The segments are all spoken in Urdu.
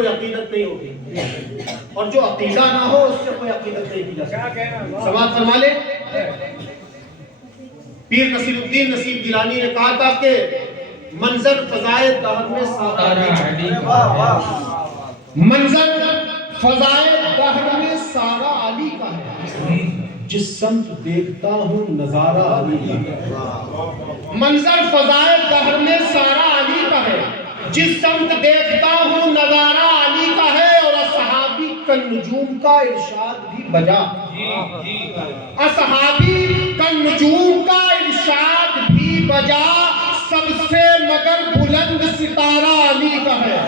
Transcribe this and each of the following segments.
کوئی عقیدت نہیں ہوتی، اور جو عقیدہ نہ ہو اس سے کوئی عقیدت نہیں کی جا سکتی۔ سماعت فرما لے، پیر نصیر الدین نصیب گیلانی نے کہا تھا کہ منظر فضائے دہر میں سارا علی کا ہے، منظر فضائے دہر میں سارا علی کا ہے، جس سمت دیکھتا ہوں نظارہ علی کا ہے۔ منظر فضائے دہر میں سارا علی کا ہے، جس سمت دیکھتا ہوں نظارہ علی کا ہے، اور اصحابی کالنجوم کا ارشاد بھی بجا، اصحابی کالنجوم کا ارشاد بھی بجا، سب سے مگر بلند ستارہ علی کا ہے،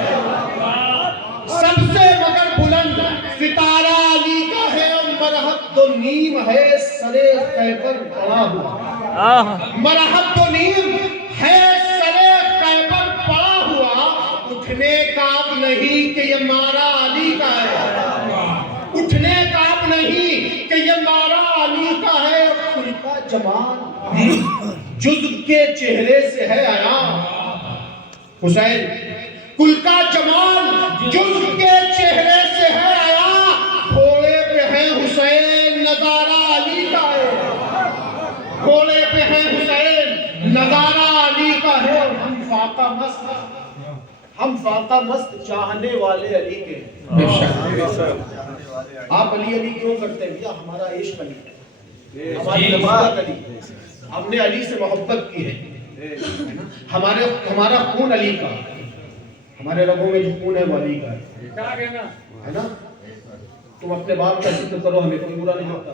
سب سے مگر بلند ستارہ علی کا ہے، اور مرحب دو نیم ہے سرے خیبر پڑا ہوا، مرحب دو نیم ہے سرے خیبر پڑا ہوا، اٹھنے کا اب نہیں کہ یہ مارا علی کا ہے، اٹھنے کا اب نہیں کہ یہ مارا علی کا ہے، کل کا جمال جزو کے چہرے سے ہے آیا حسین، کل کا جمال جزو کے چہرے سے ہے آیا، گھوڑے پہ ہے حسین نظارہ علی کا ہے، گھوڑے پہ ہے حسین نظارہ علی کا ہے، اور ہم فاقہ مست، ہم فاقہ مست چاہنے والے علی کے۔ آپ علی علی کیوں کرتے ہیں؟ بھیا ہمارا عشق علی ہے، ہماری محبت علی ہے، ہم نے علی سے محبت کی ہے، ہمارا خون علی کا، ہمارے رگوں میں جو خون ہے وہ علی کا ہے نا۔ تم اپنے باپ کا ذکر کرو، ہمیں کوئی برا نہیں ہوتا،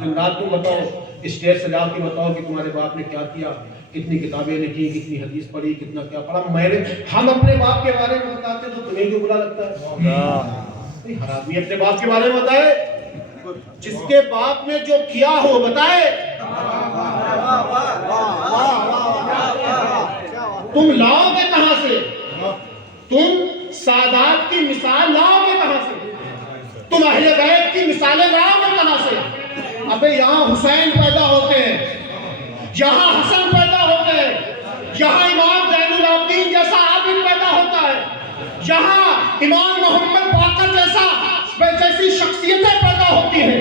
دن رات تم بتاؤ، اسٹیج سے جا کے بتاؤ کہ تمہارے باپ نے کیا کیا، کتنی کتابیں لکھی، کتنی حدیث پڑھی، کتنا کیا پڑھا۔ ہم اپنے باپ کے بارے میں بتاتے تو تمہیں کیوں برا لگتا ہے؟ ہر آدمی اپنے باپ کے بارے میں بتائے، جس کے باپ نے جو کیا ہو بتائے۔ تم لاؤ گے کہاں سے؟ تم سادات کی مثال لاؤ گے کہاں سے؟ تم اہل بیت کی مثالیں لاؤ گے کہاں سے؟ ابے یہاں حسین پیدا ہوتے ہیں، یہاں حسن پیدا ہوتے ہیں، یہاں امام زین العابدین جیسا عابد پیدا ہوتا ہے، یہاں امام محمد باقر جیسی شخصیتیں پیدا ہوتی ہیں،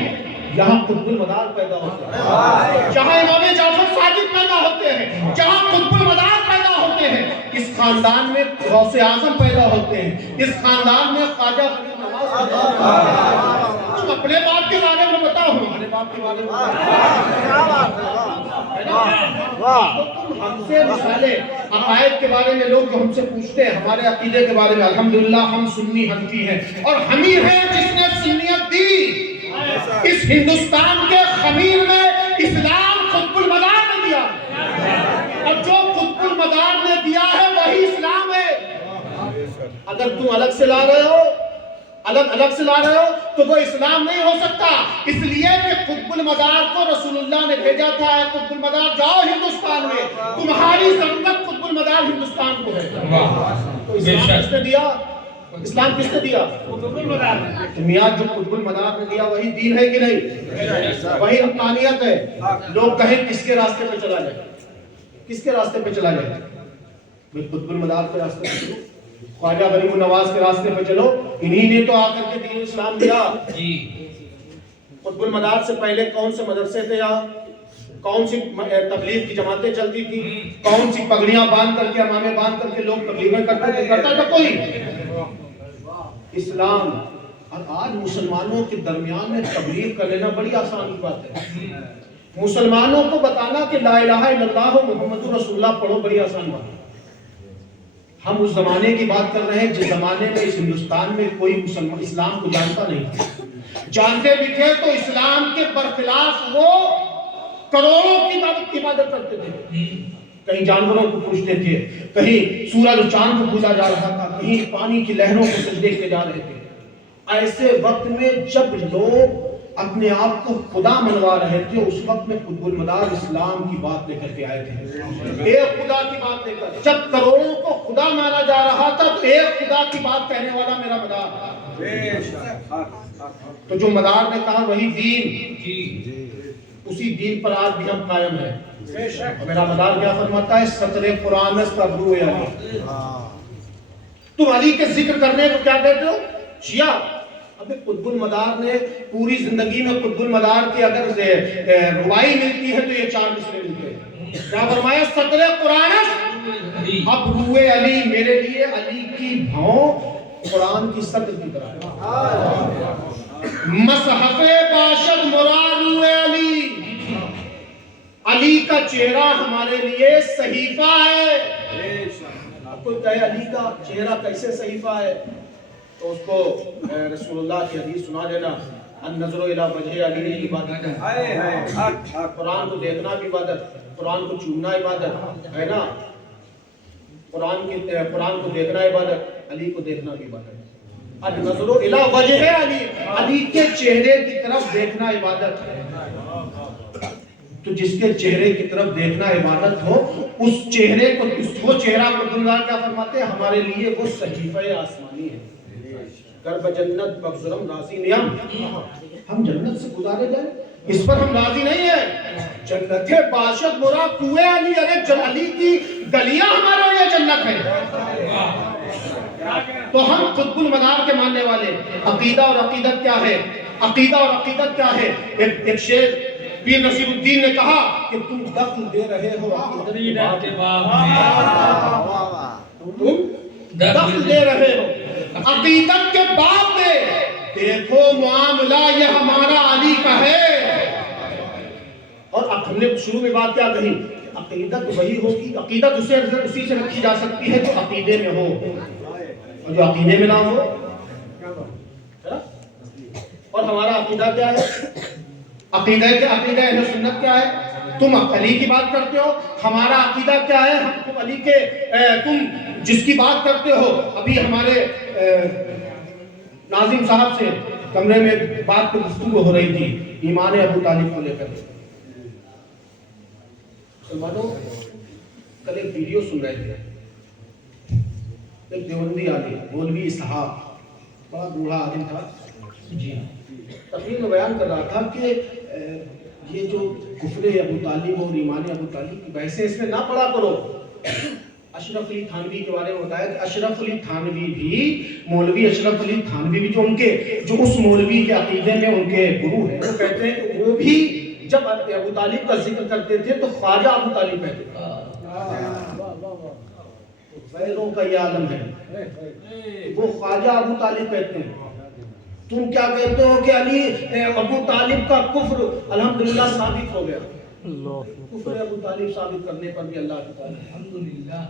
یہاں قطب المدار پیدا ہوتے ہیں، جہاں امام جعفر صادق پیدا ہوتے ہیں، جہاں قطب المدار پیدا ہوتے ہیں، اس خاندان میں غوث اعظم پیدا ہوتے ہیں، اس خاندان میں خواجہ فرید نواز پیدا ہوتے ہیں۔ تم اپنے باپ کے بارے میں بتاؤ، ہمارے باپ کے بارے میں تم ہم سے مثالیں، عقائد کے بارے میں لوگ جو ہم سے پوچھتے ہیں، ہمارے عقیدے کے بارے میں، الحمدللہ ہم سنی حنفی ہیں، اور ہم ہی ہیں جس نے سنیت دی۔ اس ہندوستان کے خمیر میں اسلام قطب المدار نے دیا، اور جو قطب المدار نے دیا ہے وہی اسلام ہے۔ اگر تم الگ سے لا رہے ہو، الگ سے لا رہے ہو تو وہ اسلام نہیں ہو سکتا، اس لیے کہ قطب المدار کو رسول اللہ نے بھیجا تھا، قطب المدار جاؤ ہندوستان میں، تمہاری ضرورت قطب المدار ہندوستان کو ہے۔ تو اسلام کس نے دیا؟ اسلام کس نے دیا؟ قطب المدار نے۔ میاں جو قطب المدار نے دیا وہی دین ہے کہ نہیں؟ وہی حقانیت ہے۔ لوگ کہیں کس کے راستے پہ چلا جائے، کس کے راستے پہ چلا جائے؟ قطب المدار کے راستے پہ چلو، خواجہ غریب نواز کے راستے پہ چلو، انہی نے تو آ کر کے دین اسلام دیا۔ قطب المدار سے پہلے کون سے مدرسے تھے یہاں؟ کون سی تبلیغ کی جماعتیں چلتی تھی؟ کون سی پگڑیاں باندھ کر کے، امامے باندھ کر کے لوگ تبلیغیں کرتے تھے؟ کرتا تھا کوئی؟ اسلام۔ اور آج مسلمانوں کے درمیان میں تبلیغ کر لینا بڑی آسان بات ہے، مسلمانوں کو بتانا کہ لا الہ الا اللہ محمد رسول اللہ پڑھو بڑی آسان بات ہے۔ ہم اس زمانے کی بات کر رہے ہیں جس زمانے میں اس ہندوستان میں کوئی مسلمان اسلام کو جانتا نہیں تھا، جانتے بھی تھے تو اسلام کے برخلاف وہ کروڑوں کی عبادت کرتے تھے، کہیں جانوروں کو پوجتے تھے، کہیں سورج و چاند کو پوجا جا رہا تھا، کہیں پانی کی لہروں کو سجدے کیے جا رہے تھے۔ ایسے وقت میں جب لوگ اپنے آپ کو خدا منوا رہے تھے، اس وقت میں قطب المدار اسلام کی بات لے کر کے آئے تھے، ایک خدا کی بات لے کر۔ جب کروڑوں کو خدا مانا جا رہا تھا تو ایک خدا کی بات کہنے والا میرا مدار، تو جو مدار نے کہا وہی دین، اسی دین پر آج بھی ہم قائم ہیں۔ میرا مدار کیا فرماتا ہے؟ سطر قرآن است ابرو علی، تم علی کے ذکر کرنے کو کیا کہتے ہو؟ شیعہ۔ ابھی قطب المدار نے پوری زندگی میں قطب المدار کی اگر روائی ملتی ہے تو یہ 4 مصرے ملتے ہیں۔ کیا فرمایا؟ سطر قرآن اب روئے علی، میرے لیے علی کی بھاؤں قرآن کی سطر کی طرح ہے۔ مصحف باشد مراد روئے علی، علی کا چہرہ ہمارے لیے صحیفہ ہے۔ آپ کو کہے علی کا چہرہ کیسے صحیفہ ہے تو اس کو رسول اللہ کی حدیث سنا دینا، النظر الی وجہ علی عبادت ہے۔ قرآن کو دیکھنا بھی عبادت، قرآن کو چومنا عبادت ہے نا، قرآن کو دیکھنا عبادت، علی کو دیکھنا بھی عبادت۔ النظر الی وجہ علی، علی کے چہرے کی طرف دیکھنا عبادت ہے۔ تو جس کے چہرے کی طرف دیکھنا عبادت ہو، اس چہرے کو، وہ چہرہ کو اللہ کیا فرماتے ہیں؟ ہمارے لیے وہ صحیفہ آسمانی ہے۔ گرب جنت بغزرم راضی نیم، ہم جنت سے گزارے جائیں، اس پر ہم راضی نہیں ہیں۔ جنت باشد مراد کوئے علی، ارے علی کی گلیاں ہمارے لیے جنت ہے۔ تو ہم قطب المنار کے ماننے والے، عقیدہ اور عقیدت کیا ہے؟ عقیدہ اور عقیدت کیا ہے؟ ایک شعر پیر نصیر الدین نے کہا کہ تم دخل دے رہے ہو عقیدت کے باب میں، تم دخل دے رہے ہو عقیدت کے باب میں، دیکھو معاملہ یہ ہمارا علی کا ہے۔ اور اب ہم نے شروع میں بات کیا کہی؟ عقیدت وہی ہوگی، عقیدت اسی سے رکھی جا سکتی ہے جو عقیدے میں ہو، اور جو عقیدے میں نہ ہو۔ اور ہمارا عقیدہ کیا ہے؟ عقیدہ اہل سنت کیا ہے؟ تم علی کی بات کرتے ہو، ہمارا عقیدہ کیا ہے؟ تم علی کے، تم جس کی بات کرتے ہو، ابھی ہمارے ناظم صاحب سے کمرے میں بات پر گفتگو ہو رہی تھی ایمان ابو طالب کو لے کر۔ مسلمانوں، کل ایک ویڈیو سن رہے تھے، ایک دیوبندی عالم مولوی اسحاق، بڑا بوڑھا عالم تھا جی، تقریر میں بیان کر رہا تھا کہ یہ جو کفر ابو طالب اور ایمان ابو طالب کی بحثیں اس میں نہ پڑھا کرو۔ اشرف علی تھانوی کے بارے میں بتایا کہ اشرف علی تھانوی بھی، مولوی اشرف علی تھانوی بھی جو اس مولوی کے عقیدے میں ان کے گرو ہیں، وہ کہتے ہیں کہ وہ بھی جب ابو طالب کا ذکر کرتے تھے تو خواجہ ابو طالب کہتے تھے۔ غیروں کا یہ عالم ہے، وہ خواجہ ابو طالب کہتے ہیں۔ تم کیا کہتے ہو کہ علی ابو طالب کا کفر الحمدللہ ثابت ہو گیا۔ کفر ابو طالب ثابت کرنے پر بھی اللہ کی تعالی الحمدللہ۔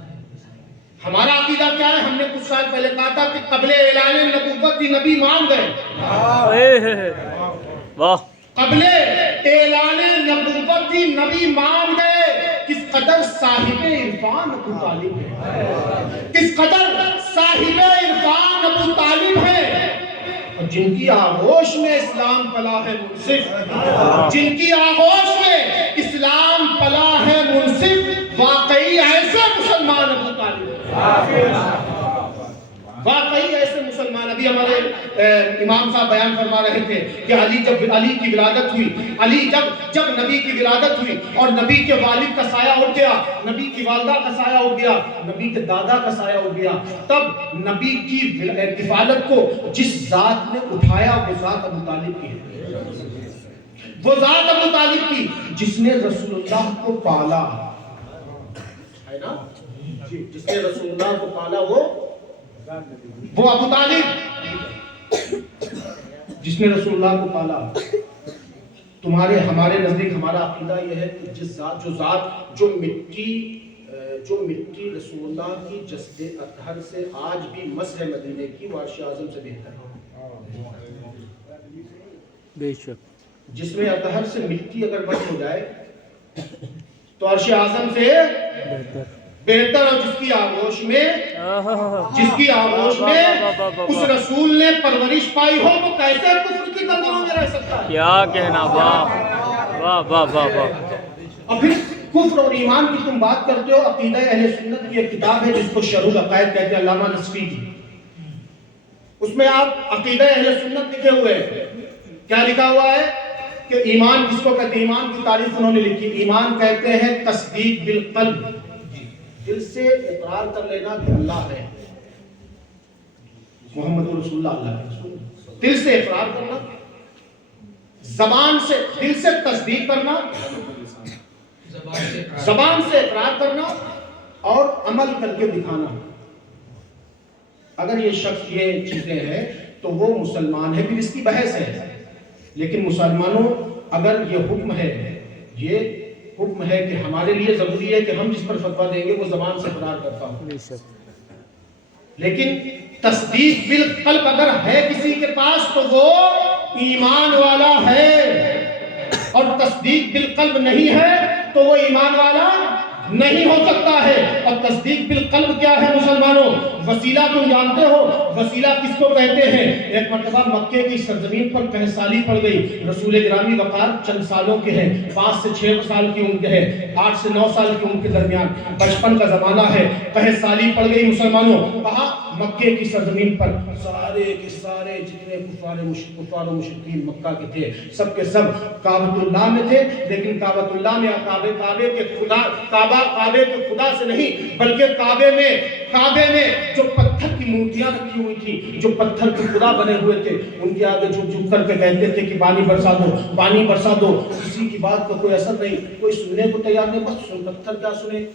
ہمارا عقیدہ کیا ہے؟ ہم نے کچھ سال پہلے کہا تھا کہ قبل اعلان نبوت بھی نبی مان گئے، قبل اعلان نبوت بھی نبی مان گئے۔ کس قدر صاحب عرفان ابو طالب ہے، کس قدر صاحب عرفان ابو طالب ہے، جن کی آغوش میں اسلام پلا ہے منصف، جن کی آغوش میں اسلام پلا ہے منصف، واقعی ایسے مسلمان ابو طالب، واقعی ایسے مسلمان۔ ابھی ہمارے امام صاحب بیان فرما رہے تھے کہ علی کی ولادت ہوئی، علی جب نبی کی ولادت ہوئی اور نبی کے والد کا سایہ اٹھ گیا، نبی کی والدہ کا سایہ اٹھ گیا، نبی کے دادا کا سایہ اٹھ گیا، تب نبی کی کفالت کو جس ذات نے اٹھایا وہ ذات ابو طالب کی ہے، وہ ذات ابو طالب کی جس نے رسول اللہ کو پالا ہے نا، جس نے رسول اللہ کو پالا وہ ابو طالب، جس نے رسول اللہ کو پالا۔ ہمارے نزدیک ہمارا عقیدہ یہ ہے کہ جو مٹی رسول اللہ کی جسد اطہر سے آج بھی مسح مدینے کی، وہ عرش اعظم سے بہتر ہے، بے شک۔ جس میں اطہر سے مٹی اگر بچ ہو جائے تو عرش اعظم سے بہتر، اور جس کی آغوش میں اس رسول نے پرورش پائی ہو، وہ کیسے کفر کی قدروں میں رہ سکتا ہے؟ کیا کہنا، واہ واہ واہ واہ واہ۔ اور پھر کفر اور ایمان کی تم بات کرتے ہو، عقیدہ اہل سنت کی ایک کتاب ہے جس کو شرح العقائد کہتے ہیں، علامہ نصفی کی، اس میں آپ عقیدہ اہل سنت لکھے ہوئے ہیں۔ کیا لکھا ہوا ہے کہ ایمان کس کو کہتے ہیں؟ ایمان کی تعریف انہوں نے لکھی، ایمان کہتے ہیں تصدیق بالقلب، دل سے اقرار کر لینا کہ اللہ ہے، محمد رسول اللہ اللہ کے رسول، دل سے اقرار کرنا، زبان سے دل سے تصدیق کرنا، زبان سے اقرار کرنا اور عمل کر کے دکھانا۔ اگر یہ شخص یہ چیزیں ہیں تو وہ مسلمان ہے، پھر اس کی بحث ہے۔ لیکن مسلمانوں اگر یہ حکم ہے کہ ہمارے لیے ضروری ہے کہ ہم جس پر فتویٰ دیں گے وہ زبان سے اقرار کرتا ہوں، لیکن تصدیق بالقلب اگر ہے کسی کے پاس تو وہ ایمان والا ہے، اور تصدیق بالقلب نہیں ہے تو وہ ایمان والا نہیں ہو سکتا ہے۔ اور تصدیق بالقلب کیا ہے مسلمانوں؟ وسیلہ تم جانتے ہو وسیلہ کس کو کہتے ہیں؟ ایک مرتبہ مکے کی سرزمین پر قحط پڑ گئی، رسول گرامی وقار چند سالوں کے ہیں، 5 سے 6 سال کی عمر کے ہیں، 8 سے 9 سال کی عمر کے درمیان بچپن کا زمانہ ہے، قحط پڑ گئی مسلمانوں۔ کہا مکے کی سرزمین پر سارے کے سارے جتنے کفار و مشرکین مکہ کے تھے سب کے سب کعبۃ اللہ میں تھے، لیکن کعبۃ اللہ میں کعبے کے خدا سے نہیں بلکہ کعبے میں جو پتھر کی مورتیاں رکھی ہوئی تھی، جو پتھر کے خدا بنے ہوئے تھے، ان کے آگے جھک کر کے کہتے تھے کہ پانی برسا دو۔ کسی کی بات کا کوئی اثر نہیں، کوئی سننے کو تیار نہیں، بس پتھر کیا سنے،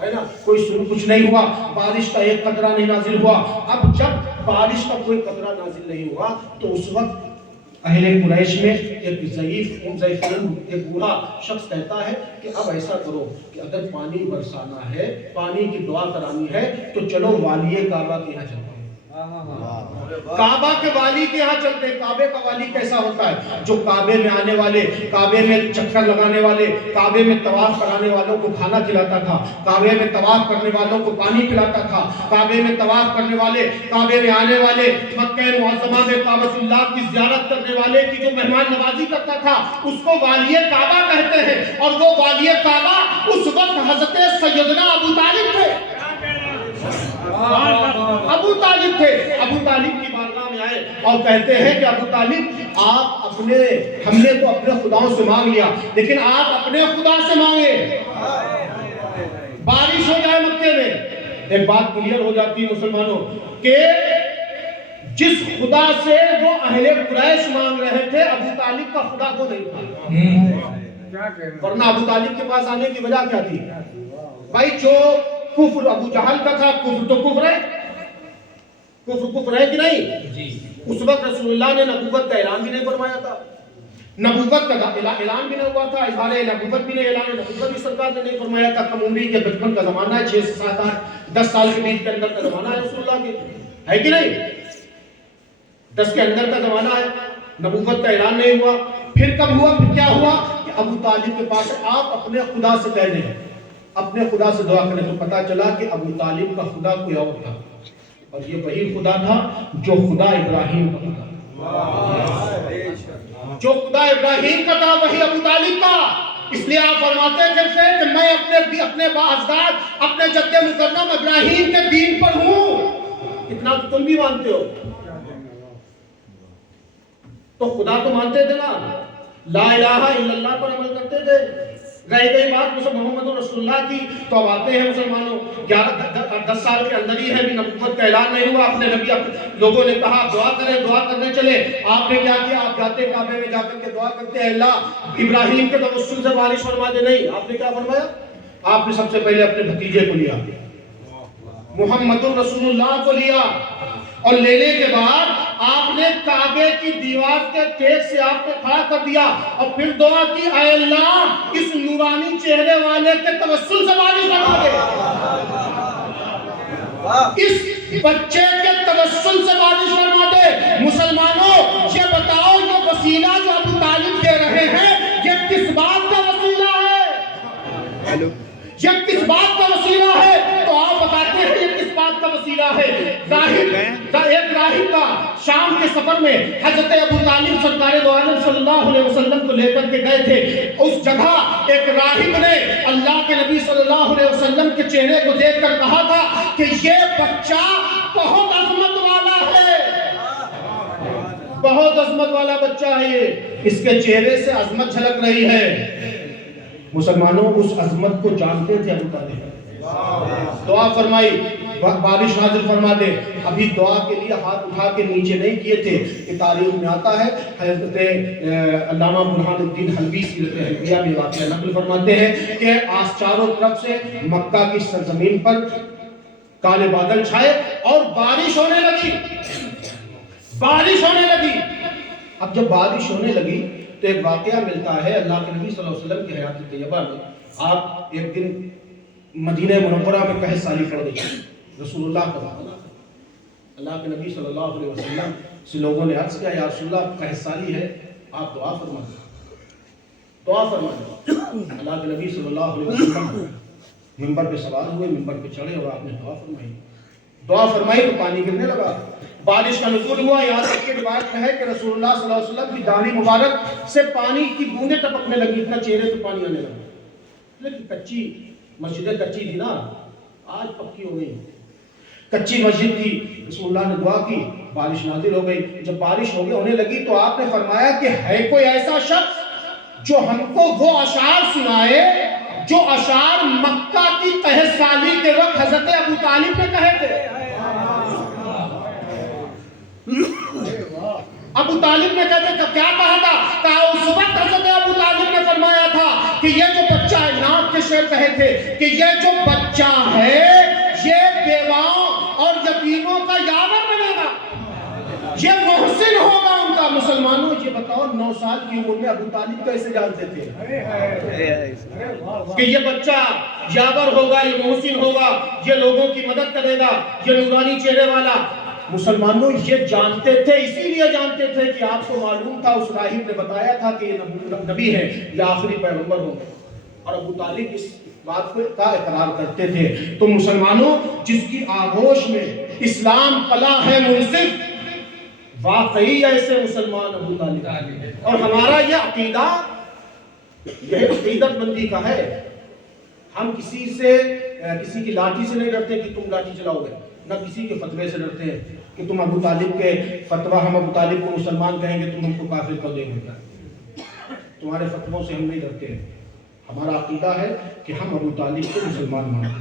ہے نا، کچھ نہیں ہوا، بارش کا ایک قطرہ نہیں نازل ہوا۔ اب جب بارش کا کوئی قطرہ نازل نہیں ہوا تو اس وقت اہل قریش میں ایک ضعیف ایک بوڑھا شخص کہتا ہے کہ اب ایسا کرو کہ اگر پانی برسانا ہے، پانی کی دعا کرانی ہے تو چلو والی کعبہ کے یہاں چلتے ہیں، کعبہ کے والی کے یہاں چلتے ہیں۔ کعبے کا والی کیسا ہوتا ہے؟ جو کعبے میں آنے والے، کعبے میں چکر لگانے والے، کعبے میں طواف کرانے والوں کو کھانا کھلاتا تھا، کعبے میں طواف کرنے والوں کو پانی پلاتا تھا، کعبے میں طواف کرنے والے، کعبے میں آنے والے، مکہ معظمہ میں کعبۃ اللہ کی زیارت کرنے والے کی جو مہمان نوازی کرتا تھا اس کو والی کعبہ کہتے ہیں۔ اور وہ والی کعبہ اس وقت حضرت سیدنا ابو طالب تھے۔ ابو طالب کی بارگاہ میں آئے اور کہتے ہیں کہ ابو طالب ہم نے تو اپنے خداؤں سے مانگ لیا، لیکن آپ اپنے خدا سے مانگے، بارش ہو جائے مکے میں۔ ایک بات کلیئر ہو جاتی ہے مسلمانوں کہ جس خدا سے وہ اہل قریش مانگ رہے تھے ابو طالب کا خدا وہ نہیں تھا، ورنہ ابو طالب کے پاس آنے کی وجہ کیا تھی؟ بھائی جو کفر ابو جہل کا تھا، کفر تو کفر ہے کہ نہیں؟ اس وقت رسول اللہ نے نبوت کا اعلان بھی نہیں فرمایا تھا، نبوت کا اعلان بھی نہیں ہوا تھا، اظہار نبوت بھی نہیں، اعلان نبوت بھی سرکار نے نہیں فرمایا تھا۔ کم عمری کے بچپن کا زمانہ ہے، 6 سے 7 8 10 سال کے بیچ کے اندر کا زمانہ ہے رسول اللہ کے، ہے کہ نہیں؟ 10 کے اندر کا زمانہ ہے، نبوت کا اعلان نہیں ہوا۔ پھر کب ہوا؟ پھر کیا ہوا کہ ابو طالب کے پاس آپ اپنے خدا سے کہہ دیں، اپنے خدا سے دعا کریں، تو پتا چلا کہ ابو طالب کا خدا کوئی اور تھا، اور یہ وہی خدا تھا جو خدا ابراہیم کا تھا، جو خدا ابراہیم کا تھا وہی ابو طالب کا۔ اس لیے آپ فرماتے تھے کہ میں اپنے بااجداد اپنے جد مکرم ابراہیم کے دین پر ہوں۔ اتنا تم بھی مانتے ہو تو خدا تو مانتے تھے نا، لا الہ الا اللہ پر عمل کرتے تھے۔ رہ گئی بات محمد رسول اللہ کی، تو اب آتے ہیں مسلمانوں 10 سال کے اندر ہی ہے، بھی نبوت کا اعلان نہیں ہوا، اپنے نبی لوگوں نے کہا دعا کرنے چلے، آپ نے کیا کیا؟ آپ جاتے کعبے میں جا کر کے دعا کرتے ہیں اللہ ابراہیم کے توسل سے بارش فرما دے۔ نہیں، آپ نے کیا فرمایا؟ آپ نے سب سے پہلے اپنے بھتیجے کو لیا، محمد رسول اللہ کو لیا، اور لینے کے بعد آپ نے کعبے کی دیوار کے ٹیک سے آپ کو کھڑا کر دیا، اور پھر دعا کی اے اللہ اس نورانی چہرے والے کے توسل سے بارش فرما دے، اس بچے کے توسل سے بارش فرما دے۔ مسلمانوں یہ بتاؤ یہ وسیلہ جو ابو طالب دے رہے ہیں یہ کس بات کا وسیلہ ہے؟ یہ کس بات کا وسیلہ ہے؟ تو آپ بتاتے ہیں یہ کس بات کا وسیلہ ہے؟ ایک راہب کا شام کے سفر میں حضرت ابو طالب سرکار دو عالم صلی اللہ علیہ وسلم کو لے کر کے گئے تھے۔ اس جگہ ایک راہب نے اللہ کے نبی صلی اللہ علیہ وسلم کے چہرے کو دیکھ کر کہا تھا کہ یہ بچہ بہت عظمت والا ہے، بہت عظمت والا بچہ ہے، یہ اس کے چہرے سے عظمت جھلک رہی ہے۔ مسلمانوں اس عظمت کو جانتے تھے ابو طالب، دعا فرمائی بارش نازل فرما دے. ابھی دعا کے لیے ہاتھ اٹھا کے نیچے نہیں کیے تھے کہ تاریخ میں آتا ہے حضرت علامہ برہان الدین حلبی سیرت حلبیہ میں واقعہ نقل فرماتے ہیں کہ چاروں طرف سے مکہ کی سرزمین پر کالے بادل چھائے اور بارش ہونے لگی. اب جب بارش ہونے لگی تو ایک واقعہ ملتا ہے اللہ کے نبی صلی اللہ علیہ وسلم کی حیات طیبہ میں. آپ ایک دن مدینہ منورہ میں قحط سالی پڑ گئی. رسول اللہ کا اللہ کے نبی صلی اللہ علیہ وسلم سے لوگوں نے عرض کیا یا رسول اللہ قحط سالی ہے, آپ دعا فرما دیں. اللہ کے نبی صلی اللہ علیہ وسلم منبر پہ سوار ہوئے, منبر پہ چڑھے اور آپ نے دعا فرمائی تو پانی گرنے لگا. بارش کا نزول ہوا. یہاں تک کہ روایت میں ہے کہ رسول اللہ صلی اللہ علیہ وسلم کی داڑھی مبارک سے پانی کی بوندیں ٹپکنے لگی, اتنا چہرے پہ پانی آنے لگا. لیکن کچی مسجدیں کچی تھی نا, آج پکی ہو گئی. کچی مسجد تھی, رسول اللہ نے دعا کی, بارش نازل ہو گئی. جب بارش ہونے لگی تو آپ نے فرمایا کہ ہے کوئی ایسا شخص جو ہم کو وہ اشعار سنائے جو اشعار مکہ کی قحط سالی کے وقت حضرت ابو طالب نے کہے تھے. ابو طالب نے کہتے کیا کہا تھا؟ کہا اس وقت حضرت ابو طالب نے فرمایا تھا کہ یہ جو بچہ ہے, نام کے شعر کہے تھے کہ یہ جو بچہ ہے یہ بیواؤں اور یتیموں کا یاور بنے گا, یہ محسن ہوگا ان کا. مسلمانوں یہ بتاؤ 9 سال کی عمر میں ابو طالب کیسے جانتے تھے کہ یہ بچہ یاور ہوگا, یہ محسن ہوگا, یہ لوگوں کی مدد کرے گا, یہ نورانی چہرے والا. مسلمانوں یہ جانتے تھے, اسی لیے جانتے تھے کہ آپ کو معلوم تھا, اس راہب نے بتایا تھا کہ یہ نبی ہے, یہ آخری پیغمبر ہوں, اور ابو طالب اس بات کا اقرار کرتے تھے. تو مسلمانوں جس کی آغوش میں اسلام پلا ہے منصف, واقعی ایسے مسلمان ابو طالب. اور ہمارا یہ عقیدہ یہ عقیدت مندی کا ہے. ہم کسی کی لاٹھی سے نہیں ڈرتے کہ تم لاٹھی چلاؤ گے, نہ کسی کے فتوے سے ڈرتے ہیں کہ تم ابو طالب کے فتویٰ, ہم ابو طالب کو مسلمان کہیں گے تم ہم کو کافر کر دیں گے. تمہارے فتووں سے ہم نہیں ڈرتے ہیں. ہمارا عقیدہ ہے کہ ہم ابو طالب کو مسلمان مانتے ہیں.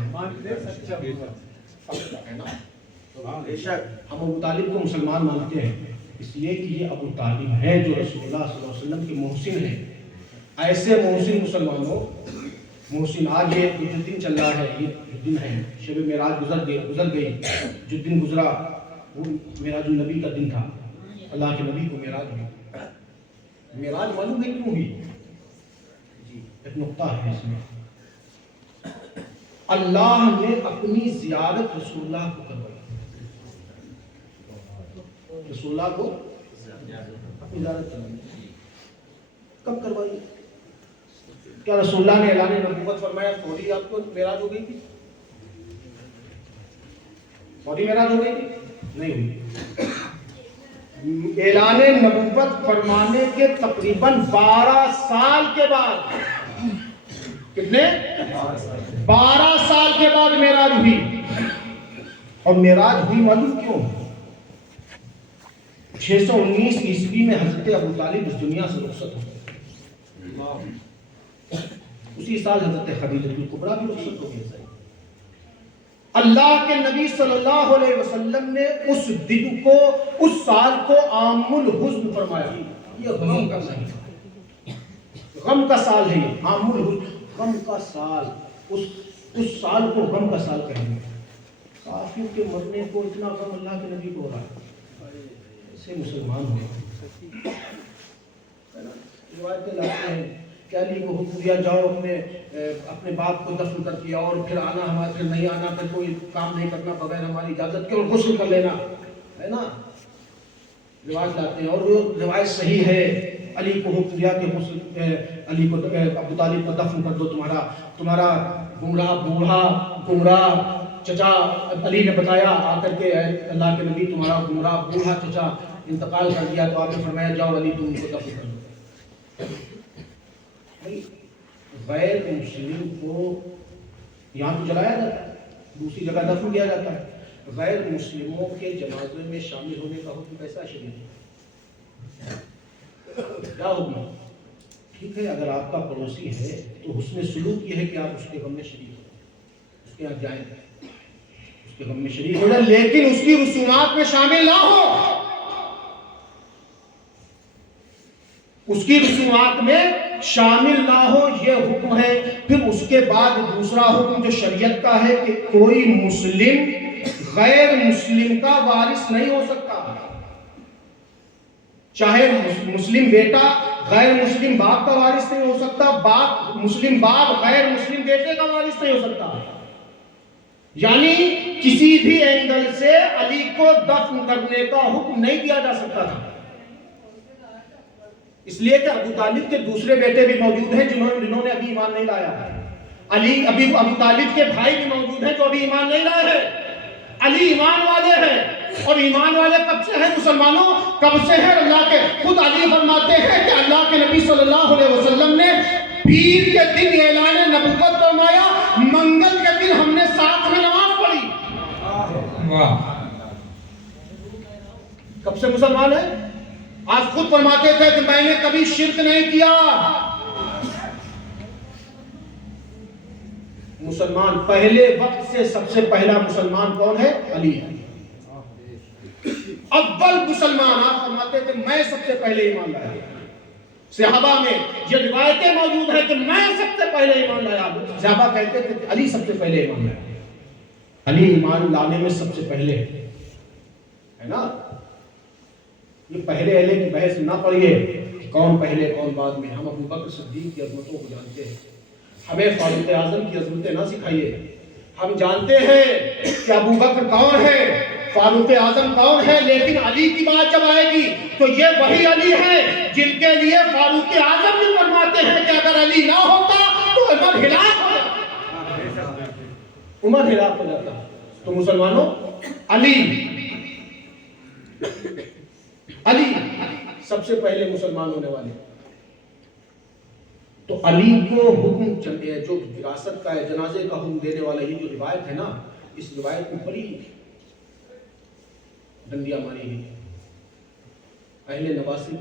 ہم ابو طالب کو مسلمان مانتے ہیں اس لیے کہ یہ ابو طالب ہے جو رسول اللہ صلی اللہ علیہ وسلم کے محسن ہیں. ایسے محسن مسلمانوں, محسن آج یہ جو دن چل رہا ہے, یہ جو دن ہے شب معراج گزر گئی. جو دن گزرا وہ معراج النبی کا دن تھا. اللہ کے نبی کو معراج ہوئی. معراج معلوم ہے کیوں ہوئی؟ ایک نقطہ ہے اس میں. اللہ نے اپنی زیارت رسول اللہ کو کروائی. رسول اللہ کو اپنی زیارت کروائی. کب کروائی؟ کیا رسول اللہ نے اعلان نبوت فرمایا فوری آپ کو معراج ہو گئی تھی؟ فوری معراج ہو گئی تھی؟ نہیں ہوئی. اعلان نبوت فرمانے کے تقریباً 12 سال کے بعد, کتنے 12 سال کے بعد معراج ہوئی. اور معراج ہوئی معلوم کیوں؟ 619 عیسوی میں حضرت ابو طالب اس دنیا سے رخصت ہو گئے. اسی سال حضرت خدیجہ الکبریٰ بھی رخصت ہو گئی. اللہ کے نبی صلی اللہ علیہ وسلم نے اس دن کو, اس سال کو عام الحزن فرمایا. یہ غم کا سال, غم کا سال ہے. یہ عام الحزن, غم کا سال. اس سال کو غم کا سال کہیں گے. کافروں کے مرنے کو اتنا غم اللہ کے نبی کو ہو رہا ہے, ایسے مسلمان ہوئے. روایتیں لاتے ہیں کہ علی کو حکم دیا جاؤ اپنے باپ کو دفن کر دیا, اور پھر آنا ہمارے, پھر نہیں آنا, پھر کوئی کام نہیں کرنا بغیر ہماری اجازت کے, اور غسل کر لینا, ہے نا. روایت لاتے ہیں اور وہ روایت صحیح ہے. علی کو حکم دیا کہ علی کو ابو طالب کو دفن کر دو. تمہارا گمراہ بوڑھا گمراہ چچا علی نے بتایا آ کر کے اللہ کے نبی تمہارا گمراہ بوڑھا چچا انتقال کر دیا. تو آپ نے فرمایا جاؤ علی تم کو دفن کر دو. غیر مسلم کو یہاں تو جلایا جاتا ہے, دوسری جگہ دفن کیا جاتا ہے. غیر مسلموں کے جنازے میں شامل ہونے کا حکم کیسا شریعت؟ کیا حکم؟ ٹھیک ہے, اگر آپ کا پڑوسی ہے تو حسن سلوک یہ ہے کہ آپ اس کے غم میں شریک ہو, اس کے یہاں جائیں, اس اس کے غم میں شریک ہو جائے، لیکن اس کی رسومات میں شامل نہ ہو، اس کی رسومات میں شامل نہ ہو، یہ حکم ہے۔ پھر اس کے بعد دوسرا حکم جو شریعت کا ہے کہ کوئی مسلم غیر مسلم کا وارث نہیں ہو سکتا، چاہے مسلم بیٹا غیر مسلم باپ کا وارث نہیں ہو سکتا، مسلم باپ غیر مسلم بیٹے کا وارث نہیں ہو سکتا۔ یعنی کسی بھی اینگل سے علی کو دفن کرنے کا حکم نہیں دیا جا سکتا تھا، اس لیے کہ ابو طالب کے دوسرے بیٹے بھی موجود ہیں جنہوں نے ابھی ایمان نہیں لایا ہے، ابو طالب کے بھائی بھی موجود ہیں جو ابھی ایمان نہیں لائے ہیں۔ علی ایمان والے ہیں، اور ایمان والے کب سے ہیں مسلمانوں؟ کب سے ہیں؟ اللہ کے خود علی فرماتے ہیں کہ اللہ کے نبی صلی اللہ علیہ وسلم نے پیر کے دن اعلان نبوت فرمایا، منگل کے دن ہم نے ساتھ میں نماز پڑھی۔ کب سے مسلمان ہیں؟ آج خود فرماتے تھے کہ میں نے کبھی شرک نہیں کیا۔ مسلمان پہلے وقت سے سب سے پہلا مسلمان کون ہے؟ علی ہے، اول مسلمان۔ آپ فرماتے تھے میں سب سے پہلے ایمان لایا۔ صحابہ میں یہ روایتیں موجود ہیں کہ میں سب سے پہلے ایمان لایا۔ صحابہ کہتے تھے کہ علی سب سے پہلے ایمان لایا۔ علی ایمان لانے میں سب سے پہلے ہے نا۔ یہ پہلے اہلے کی بحث نہ پڑھیے کہ کون پہلے کون بعد میں۔ ہم ابو بکر صدیق کی عظمتوں کو جانتے ہیں، ہمیں فاروق اعظم کی عظمتیں نہ سکھائیے۔ ہم جانتے ہیں کہ ابو بکر کون ہے، فاروق اعظم کون ہے، لیکن علی کی بات جب آئے گی تو یہ وہی علی ہے جن کے لیے فاروق اعظم بھی فرماتے ہیں کہ اگر علی نہ ہوتا تو عمر ہلاک ہو جاتا، عمر ہلاک ہو جاتا۔ تو مسلمانوں علی سب سے پہلے مسلمان ہونے والے۔ تو علی کو حکم جو وراثت کا ہے، جنازے کا حکم دینے والا یہ جو روایت ہے نا، اس روایت میں بڑی ڈنڈیاں ماری گئی۔ اہل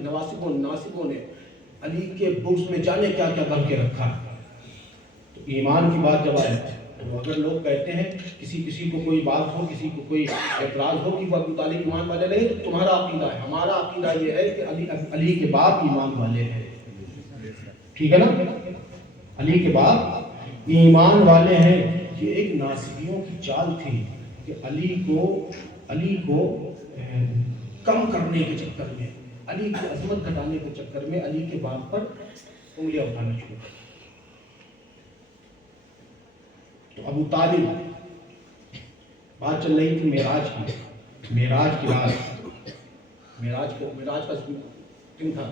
نواسبوں نے علی کے بغض میں جانے کیا کیا کر کے رکھا۔ تو ایمان کی بات جب آئے تو اگر لوگ کہتے ہیں کسی کو کوئی بات ہو، کسی کو کوئی اعتراض ہو کہ وہ ابو طالب ایمان والے نہیں، تو تمہارا عقیدہ ہے، ہمارا عقیدہ یہ ہے کہ علی کے باپ ایمان والے ہیں، ٹھیک ہے نا۔ علی کے باپ ایمان والے ہیں۔ یہ ایک ناصبیوں کی چال تھی کہ علی کو کم کرنے کے چکر میں، علی کی عظمت گھٹانے کے چکر میں علی کے باپ پر انگلیاں اٹھانا شروع کر۔ تو ابو طالب، بات چل رہی تھی معراج کی، معراج کی رات، معراج کا دن تھا۔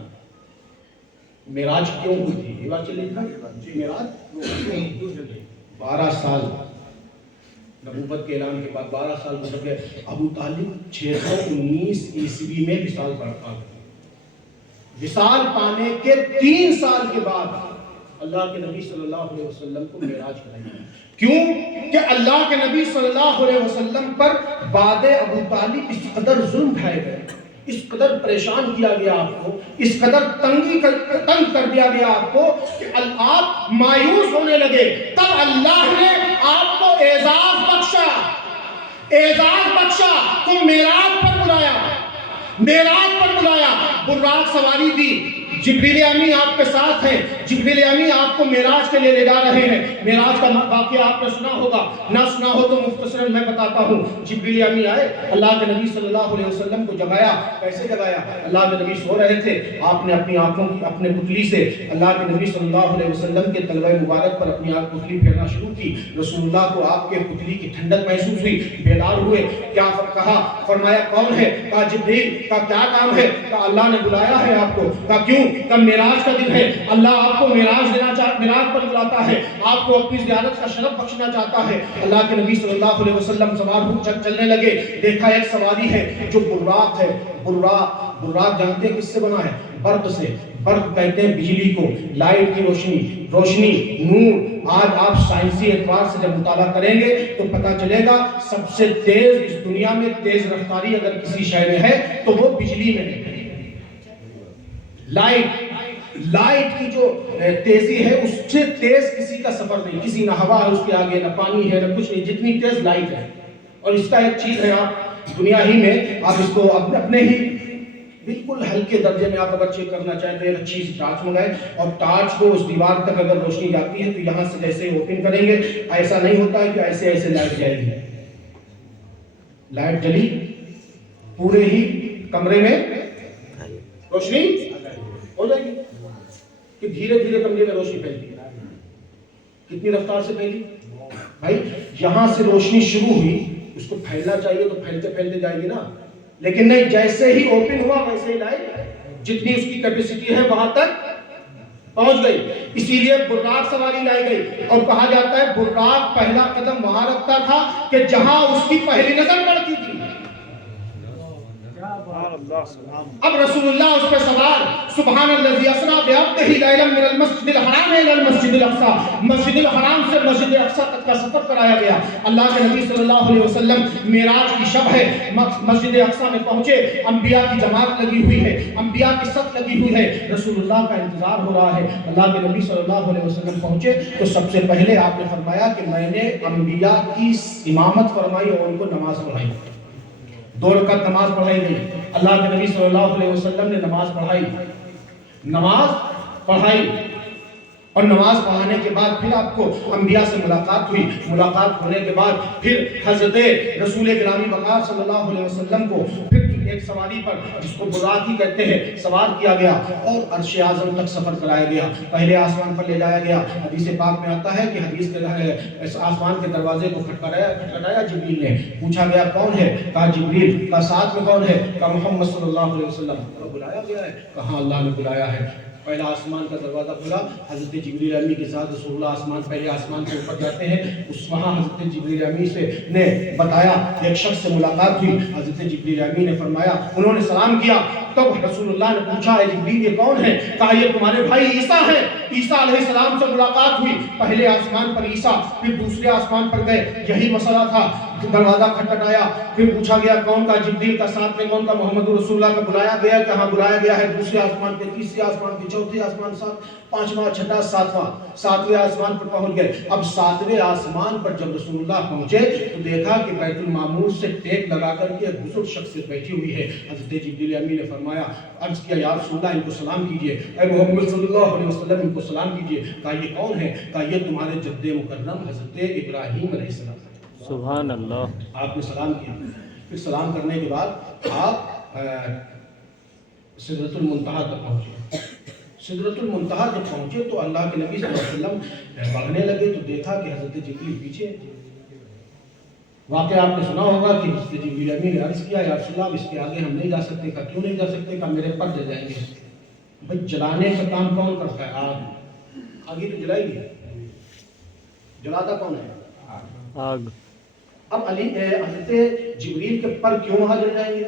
معراج کیوں ہوئی تھی یہ بات چل رہی تھی۔ معراج 12 سال نبوت کے اعلان کے بعد 12 سال گزر گئے۔ ابو طالب 619 عیسوی میں وصال پا گئے۔ وصال پانے کے 3 سال کے بعد اللہ کے نبی صلی اللہ علیہ وسلم کو معراج کرائی۔ کیوں کہ اللہ کے نبی صلی اللہ علیہ وسلم پر بعد ابو طالب اس قدر ظلم ڈھائے گئے، اس قدر پریشان کیا گیا آپ کو، اس قدر تنگ کر دیا گیا آپ کو کہ آپ مایوس ہونے لگے۔ تب اللہ نے آپ کو اعزاز بخشا، تو معراج پر بلایا، براق سواری دی، جبریل امی آپ کے ساتھ ہیں، جبریل امی آپ کو معراج کے لیے لے جا رہے ہیں۔ معراج کا واقعہ آپ نے سنا ہوگا، نہ سنا ہو تو مختصراً میں بتاتا ہوں۔ جبریل امی آئے، اللہ کے نبی صلی اللہ علیہ وسلم کو جگایا۔ کیسے جگایا؟ اللہ کے نبی سو رہے تھے، آپ نے اپنی آنکھوں کی اپنے پتلی سے اللہ کے نبی صلی اللہ علیہ وسلم کے تلوائے مبارک پر اپنی آنکھ پتلی پھیرنا شروع کی۔ رسول اللہ کو آپ کے پتلی کی ٹھنڈک محسوس ہوئی، بیدار ہوئے۔ کیا کہا؟ فرمایا کون ہے؟ کہا جبریل۔ کا کیا کام ہے؟ کہا اللہ نے بلایا ہے آپ کو۔ کہا کیوں؟ کب معراج کا دن ہے، اللہ آپ کو معراج پر بلاتا ہے، آپ کو اپنی زیارت کا شرف بخشنا چاہتا ہے۔ اللہ کے نبی صلی اللہ علیہ وسلم سوار ہو چلنے لگے، دیکھا ایک سواری ہے جو براق ہے۔ براق جانتے ہیں کس سے بنا ہے؟ برق سے۔ برق کہتے ہیں بجلی کو، لائٹ کی روشنی، نور۔ آج آپ سائنسی اعتبار سے جب مطالعہ کریں گے تو پتہ چلے گا سب سے تیز اس دنیا میں تیز رفتاری اگر کسی شے میں ہے تو وہ بجلی میں ہے۔ لائٹ کی جو تیزی ہے اس سے تیز کسی کا سفر نہیں، کسی نہ ہوا ہے اس کے آگے، نہ پانی ہے، نہ کچھ نہیں، جتنی تیز لائٹ ہے۔ اور اس کا ایک چیز ہے، آپ دنیا ہی میں آپ اس کو اپنے ہی بالکل ہلکے درجے میں آپ اگر چیک کرنا چاہیں تو ایک اچھی سی ٹارچ منگائیں، اور ٹارچ کو اس دیوار تک اگر روشنی جاتی ہے تو یہاں سے جیسے اوپن کریں گے ایسا نہیں ہوتا ہے کہ ایسے ایسے لائٹ جائے گی، لائٹ جلی پورے ہی کمرے میں روشنی ہو جائے گی، کہ دھیرے دھیرے کمرے میں روشنی پھیلتی ہے، کتنی رفتار سے پھیلی بھائی، یہاں سے روشنی شروع ہوئی، اس کو پھیلنا چاہیے تو پھیلتے پھیلتے جائے گی نا، لیکن نہیں، جیسے ہی اوپن ہوا ویسے ہی لائٹ جتنی اس کی کیپیسٹی ہے وہاں تک پہنچ گئی، اسی لیے براق سواری لائی گئی، اور کہا جاتا ہے براق پہلا قدم وہاں رکھتا تھا کہ جہاں اس کی پہلی نظر پڑتی تھی، اب رسول اللہ اس پہ سوار، سبحان الذی اسریٰ بعبدہ لیلا من المسجد الحرام الی المسجد الاقصی، مسجد الحرام سے مسجد اقصی تک کا سفر کرایا گیا، اللہ کے نبی صلی اللہ علیہ وسلم معراج کی شب ہے، مسجد اقصی میں پہنچے، انبیاء کی جماعت لگی ہوئی ہے، انبیاء کی صف لگی ہوئی ہے، رسول اللہ کا انتظار ہو رہا ہے، اللہ کے نبی صلی اللہ علیہ وسلم پہنچے تو سب سے پہلے آپ نے فرمایا کہ میں نے انبیاء کی امامت فرمائی اور ان کو نماز پڑھائی، 2 رکعت نماز پڑھائی گئی، اللہ کے نبی صلی اللہ علیہ وسلم نے نماز پڑھائی، اور نماز پڑھانے کے بعد پھر آپ کو انبیاء سے ملاقات ہوئی، ملاقات ہونے کے بعد پھر حضرت رسول گرامی وقار صلی اللہ علیہ وسلم کو پھر ایک سواری پر جس کو براق ہی کہتے ہیں سوار کیا گیا، اور عرش اعظم تک سفر کرایا گیا، پہلے آسمان پر لے جایا گیا، حدیث پاک میں آتا ہے کہ حدیث کے آسمان کے دروازے کو کھٹکھٹایا جبریل نے، پوچھا گیا کون ہے، کہا جبریل، کہا ساتھ میں کون ہے، کہا محمد صلی اللہ علیہ وسلم، بلایا گیا ہے، کہا اللہ نے بلایا ہے، پہلا آسمان کا دروازہ کھلا، حضرت جبریل امی کے ساتھ رسول اللہ پہلے آسمان کے اوپر جاتے ہیں، اس وہاں حضرت جبریل امی سے نے بتایا، ایک شخص سے ملاقات ہوئی، حضرت جبریل امی نے فرمایا، انہوں نے سلام کیا، تب رسول اللہ نے پوچھا ہے جبریل یہ کون ہے، کہا یہ تمہارے بھائی عیسیٰ ہیں، عیسیٰ علیہ السلام سے ملاقات ہوئی، پہلے آسمان پر عیسیٰ، پھر دوسرے آسمان پر گئے، یہی مسئلہ تھا، دروازہ کھٹکھٹایا، پھر پوچھا گیا کون کا، جبریل کا، ساتھ میں کون کا، محمد رسول اللہ کا، بلایا گیا، کہاں بلایا گیا ہے، دوسرے آسمان پہ، تیسرے آسمان پہ، چوتھے آسمان، پانچواں، چھٹا، ساتویں آسمان پر پہنچ گئے، اب 7ویں آسمان پر جب رسول اللہ پہنچے تو دیکھا کہ بیت المعمور سے ٹیک لگا کر کے ایک بزرگ شخص بیٹھی ہوئی ہے، حضرت جبریل امی نے فرمایا، عرض کیا یا رسول اللہ ان کو سلام کیجئے، اے محمد صلی اللہ علیہ وسلم ان کو سلام کیجئے، کہا یہ کون ہے، کہا یہ تمہارے جد مکرم حضرت ابراہیم علیہ السلام، سبحان اللہ، آپ نے سلام کیا، پھر سلام کرنے کے بعد آپ سدرۃ المنتہا تک پہنچے، سدرۃ المنتہا جب پہنچے تو اللہ کے نبی صلی اللہ علیہ وسلم بڑھنے لگے تو دیکھا کہ حضرت جبریل پیچھے، واقعہ آپ نے سنا ہوگا کہ حضرت جبریل امی نے عرض کیا یا رسول اللہ اس کے آگے ہم نہیں جا سکتے، کہا کیوں نہیں جا سکتے، کہا میرے پر جل جائیں گے، بھائی جلانے کا کام کون کرتا ہے، آگ، آگے تو جلائے گی، جلاتا کون ہے، آگ، اب حضرت جبریل کے پر کیوں وہاں جل جائیں گے،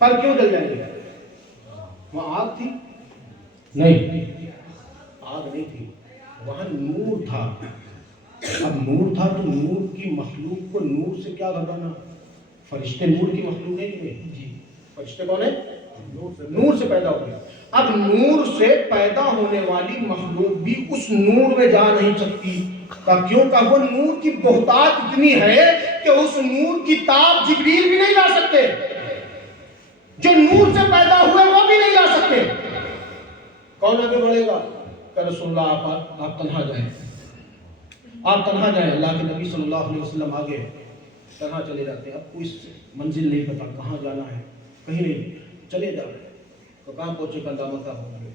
پر کیوں جل جائیں گے، وہاں آگ تھی، نہیں، آگ نہیں تھی، وہاں نور تھا، اب نور تھا تو نور کی مخلوق کو نور سے کیا گھبرانا، فرشتے نور کی مخلوق ہے کہ نہیں، فرشتے کون ہیں، نور سے پیدا ہوئے، اب نور سے پیدا ہونے والی مخلوق بھی اس نور میں جا نہیں سکتی، کیوں کہ وہ نور کی بہتات اتنی ہے کہ اس نور کی تاب جبریل بھی نہیں لا سکتے، جو نور سے پیدا ہوئے وہ بھی نہیں لا سکتے، کون آگے بڑھے گا، کہ رسول اللہ آپ تنہا جائیں، آپ تنہا جائیں، اللہ کے نبی صلی اللہ علیہ وسلم آگے تنہا چلے جاتے ہیں، اب کوئی منزل نہیں پتا کہاں جانا ہے، کہیں نہیں، چلے جا رہے ہیں، تو کہاں پہنچے کا لامکہ ہو گئے،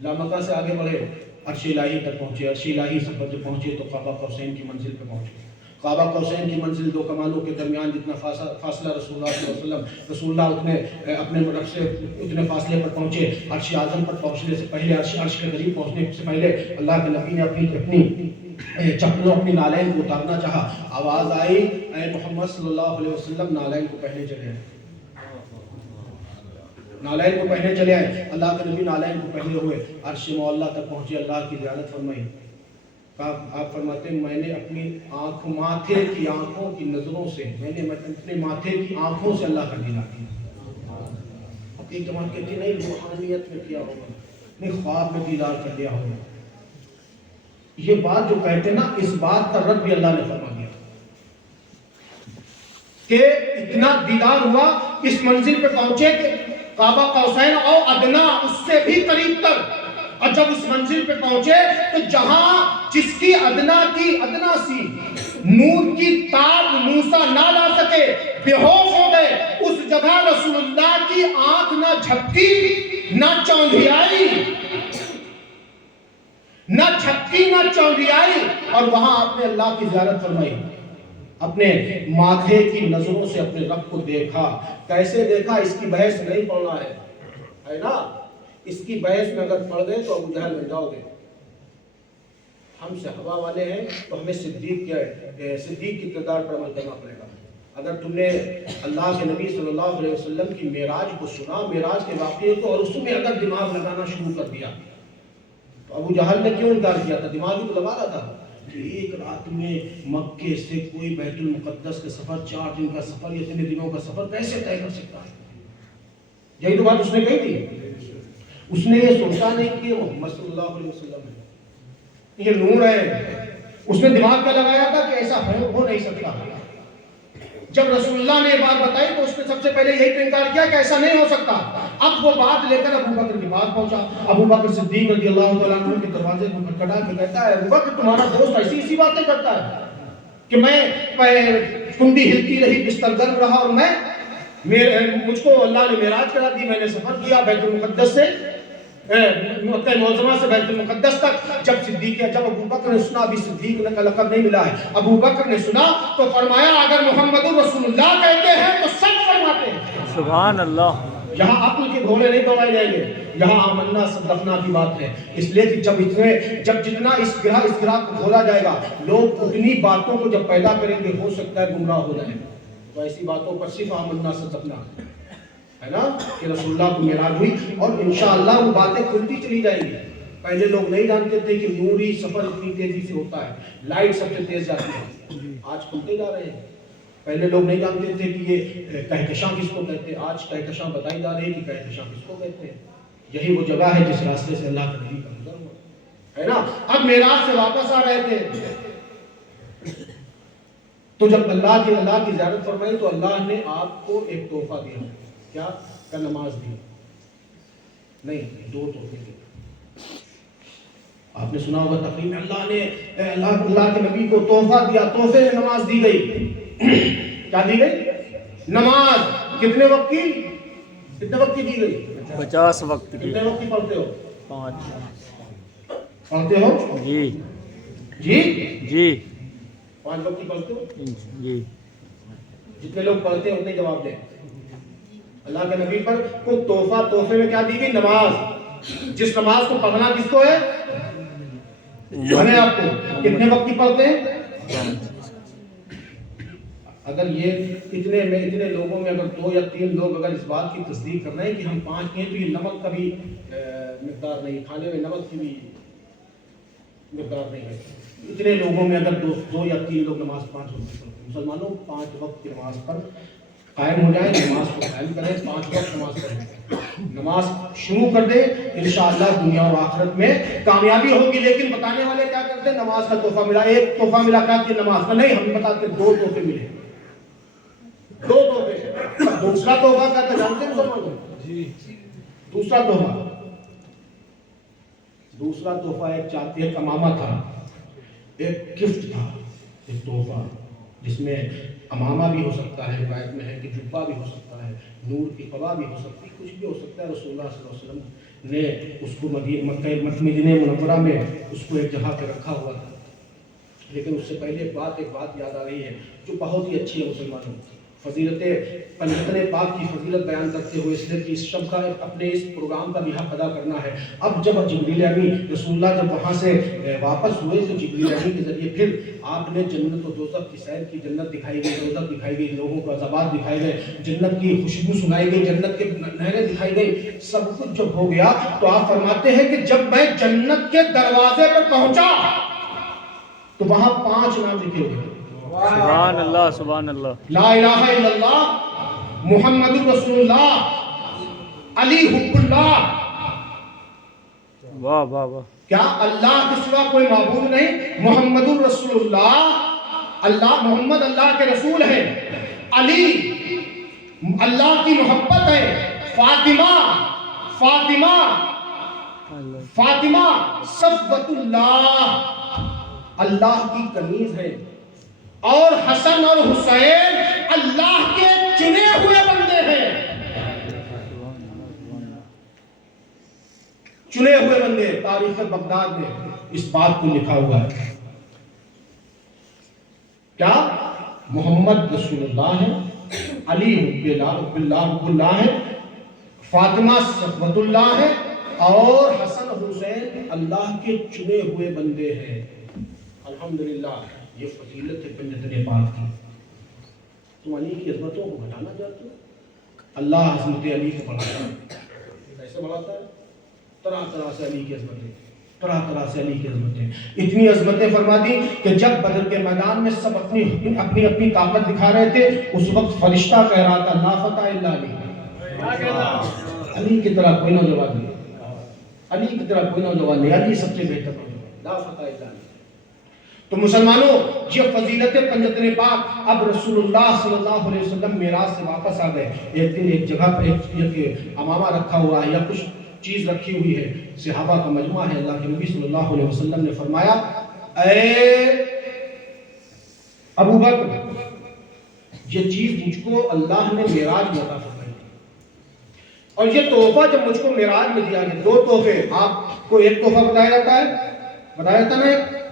لامکہ سے آگے بڑھے، عرش الہی تک پہنچے، عرش الہی سے پر جب پہنچے تو قاب قوسین کی منزل پہ پہنچے، قاب قوسین کی منزل 2 کمانوں کے درمیان جتنا فاصلہ رسول اللہ صلی اللہ علیہ وسلم، رسول اللہ اتنے اپنے رب سے اتنے فاصلے پر پہنچے، عرش اعظم پر پہنچنے سے پہلے، عرش کے قریب پہنچنے سے پہلے اللہ کے نبی نے اپنی چپلوں اپنی نالین کو اتارنا چاہا، آواز آئی اے محمد صلی اللہ علیہ وسلم نالین کو پہنے چلے آئے، نالین کو پہنے چلے آئے، اللہ کے نبی نالین کو پہنے ہوئے عرش معلیٰ تک پہنچے، اللہ کی زیارت فرمائی، آپ فرماتے ہیں میں نے اپنی ماتھے کی آنکھوں کی نظروں سے، میں نے اپنے ماتھے کی آنکھوں سے اللہ کا دیدار کیا، ایک جماعت کہتی نہیں روحانیت میں کیا ہوگا، نہیں خواب میں دیدار کر لیا ہوگا، یہ بات جو کہتے نا اس بات کا رد بھی اللہ نے فرما دیا، کہ اتنا دیدار ہوا، اس منزل پہ پہنچے کہ کعبہ قوسین او ادنا، اس سے بھی قریب تر، اور جب اس منزل پہ پہنچے تو جہاں جس کی ادنا سی نور کی تاب موسیٰ نہ لا سکے، بے ہوش ہو گئے، اس جگہ رسول اللہ کی آنکھ نہ جھپکی نہ چوندھیائی، نہ جھپکی نہ چوندھیائی، اور وہاں آپ نے اللہ کی زیارت فرمائی، اپنے ماتھے کی نظروں سے اپنے رب کو دیکھا۔ کیسے دیکھا؟ اس کی بحث نہیں پڑھنا ہے نا، اس کی بحث میں اگر پڑھ گئے تو ابو جہل بن جاؤ گے۔ ہم صحابہ والے ہیں تو ہمیں صدیق کی کردار پر عمل کرنا پڑے گا۔ اگر تم نے اللہ کے نبی صلی اللہ علیہ وسلم کی معراج کو سنا، معراج کے واقعے کو، اور اس میں اگر دماغ لگانا شروع کر دیا، تو ابو جہل نے کیوں انکار کیا تھا؟ دماغ ہی تو لگا رہا تھا کہ ایک رات میں مکے سے کوئی بیت المقدس کا سفر، 4 دن کا سفر یا 3 دنوں کا سفر کیسے طے کر سکتا ہے؟ یہی تو بات اس نے کہی تھی۔ اس نے یہ سوچا نہیں کہ محمد صلی اللہ علیہ وسلم ہے، یہ نور ہے۔ اس نے دماغ کا لگایا تھا کہ ایسا ہو نہیں سکتا۔ جب رسول اللہ نے یہ بات بتائی تو اس نے سب سے پہلے یہی تو انکار کیا کہ ایسا نہیں ہو سکتا۔ اب وہ بات لے کر ابو بکر کے پاس پہنچا۔ ابو بکر صدیق رضی اللہ تعالیٰ عنہ کے دروازے کو کھٹکھٹا کے کہتا ہے، ابو بکر تمہارا دوست ایسی باتیں کرتا ہے کہ میں کنڈی ہلتی رہی، بستر گرم رہا، اور مجھ کو اللہ نے معراج کرا دی، میں نے سفر کیا بیت المقدس سے مکہ معظمہ سے بیت المقدس تک۔ جب ابو بکر نے سنا، ابھی صدیق کا لقب نہیں ملا ہے، ابو بکر نے سنا تو فرمایا اگر محمد رسول اللہ کہتے ہیں تو سچ فرماتے ہیں۔ سبحان اللہ۔ یہاں عقل کے گھوڑے نہیں دوڑائے جائیں گے، یہاں آمنا صدقنا کی بات ہے۔ اس لیے کہ جب جتنا اس گرہ کو کھولا جائے گا، لوگ اتنی باتوں کو جب پیدا کریں گے، ہو سکتا ہے گمراہ ہو جائیں۔ تو ایسی باتوں پر صرف آمنا صدقنا ہے نا کہ رسول اللہ کو معراج ہوئی، اور انشاءاللہ وہ باتیں کھلتی چلی جائیں گی۔ پہلے لوگ نہیں جانتے تھے کہ نوری سفر اتنی تیزی سے ہوتا ہے، لائٹ سب سے تیز جاتی ہے، آج کھلتے جا رہے ہیں۔ پہلے لوگ نہیں جانتے تھے کہ یہ کہکشاں کس کو کہتے ہیں، آج کہکشاں بتائی جا رہی ہے کہ کہکشاں کس کو کہتے ہیں۔ یہی وہ جگہ ہے جس راستے سے اللہ کا نبی کا گزر ہوا ہے نا۔ اب معراج سے واپس آ رہے تھے تو جب اللہ کی زیارت فرمائی تو اللہ نے آپ کو ایک تحفہ دیا۔ کیا؟ کہ نماز دی نہیں، 2 تحفے دیے۔ آپ نے سنا ہوگا تقریر میں اللہ نے اللہ کے نبی کو تحفہ دیا، تحفے میں نماز دی گئی۔ کیا دی گئی؟ نماز۔ کتنے وقت کی دی گئی؟ 50 وقت کی۔ کتنے وقت کی پڑھتے ہو؟ 5 پڑھتے ہو؟ جی جی 5 وقت کی پڑھتے ہو؟ جی۔ جتنے لوگ پڑھتے ہیں اتنے جواب دیں۔ اللہ کے نبی پر کو تحفے میں کیا دی گئی؟ نماز۔ جس نماز کو پڑھنا کس کو ہے؟ ہمیں آپ کو۔ کتنے وقت کی پڑھتے ہیں؟ اگر یہ اتنے لوگوں میں اگر 2 یا 3 لوگ اگر اس بات کی تصدیق کر رہے ہیں کہ ہم 5 ہیں، تو یہ نمک کا بھی مقدار نہیں، کھانے میں نمک کی بھی مقدار نہیں ہے۔ اتنے لوگوں میں اگر 2 یا 3 لوگ نماز 5 وقت پڑھتے ہیں، مسلمانوں 5 وقت کی نماز پر قائم ہو جائیں، نماز کو قائم کریں، 5 وقت نماز پڑھیں، نماز شروع کر دیں، انشاءاللہ دنیا اور آخرت میں کامیابی ہوگی۔ لیکن بتانے والے کیا کرتے ہیں؟ نماز کا تحفہ ملا، ایک تحفہ ملا کیا کہ نماز کا نہیں، ہم بتاتے 2 تحفے ملے، 2 تحفے۔ دوسرا تحفہ کیا تھا جانتے ہیں مسلمانوں؟ جی، دوسرا تحفہ ایک امامہ تھا، ایک گفٹ تھا، ایک تحفہ جس میں امامہ بھی ہو سکتا ہے، روایت میں ہے کہ جبہ بھی ہو سکتا ہے، نور کی قبا بھی ہو سکتی ہے، کچھ بھی ہو سکتا ہے۔ رسول اللہ صلی اللہ علیہ وسلم نے اس کو مدینہ منورہ میں اس کو ایک جگہ پہ رکھا ہوا تھا۔ لیکن اس سے پہلے ایک بات یاد آ رہی ہے جو بہت ہی اچھی ہے مسلمانوں کی، فضیلت پنجتن پاک کی فضیلت بیان کرتے ہوئے، اس لیے کہ اس شب کا اپنے اس پروگرام کا بھی حق ادا کرنا ہے۔ اب جب جبریل امین رسول اللہ جب وہاں سے واپس ہوئے تو جبریل امین کے ذریعے پھر آپ نے جنت و دوزخ کی سیر کی، جنت دکھائی گئی، دوزخ دکھائی گئی، لوگوں کو عذابات دکھائے گئے، جنت کی خوشبو سنائی گئی، جنت کے نہریں دکھائی گئی۔ سب کچھ جب ہو گیا تو آپ فرماتے ہیں کہ جب میں جنت کے دروازے پر پہنچا تو وہاں 5 نام لکھے ہوئے، سبحان اللہ، سبحان اللہ، لا الہ الا اللہ، محمد رسول اللہ، علی حب اللہ۔ واہ واہ واہ۔ کیا اللہ کے سوا کوئی معبود نہیں؟ محمد الرسول اللہ، محمد اللہ کے رسول ہیں، علی اللہ کی محبت ہے، فاطمہ صفوت اللہ کی کنیز ہے، اور حسن اور حسین اللہ کے چنے ہوئے بندے ہیں، چنے ہوئے بندے۔ تاریخ بغداد میں اس بات کو لکھا ہوا ہے، کیا محمد رسول اللہ ہے، علی حب اللہ ہے، فاطمہ صفوت اللہ ہے، اور حسن حسین اللہ کے چنے ہوئے بندے ہیں۔ الحمدللہ یہ فضیلت ہے پنجتن پاک کی۔ تم علی کی عظمتوں کو بڑھانا چاہتے ہو، اللہ عظمت علی کو بڑھاتا ہے۔ کیسے بڑھاتا ہے؟ طرح طرح سے علی کی عظمتیں، طرح طرح سے علی کی عظمتیں، اتنی عظمتیں فرما دی کہ جب بدر کے میدان میں سب اپنی طاقت دکھا رہے تھے، اس وقت فرشتہ کہہ رہا تھا لا فتح الا علی، علی کی طرح کوئی نوجوان نہیں، علی کی طرح کوئی نوجوان نہیں، علی سب سے بہتر نوجوان، لا فتح الا علی۔ تو مسلمانوں، یہ فضیلت پنجتن پاک۔ اب رسول اللہ صلی اللہ علیہ وسلم معراج سے واپس آ گئے، ایک دن ایک جگہ پر ایک امامہ رکھا ہوا ہے یا کچھ چیز رکھی ہوئی ہے، صحابہ کا مجمع ہے، اللہ کے نبی صلی اللہ علیہ وسلم نے فرمایا اے ابو بکر، یہ چیز مجھ کو اللہ نے معراج میں عطا فرمائی، اور یہ تحفہ جب مجھ کو معراج میں دیا گیا، دو تحفے، آپ کو ایک تحفہ بتایا جاتا ہے نا،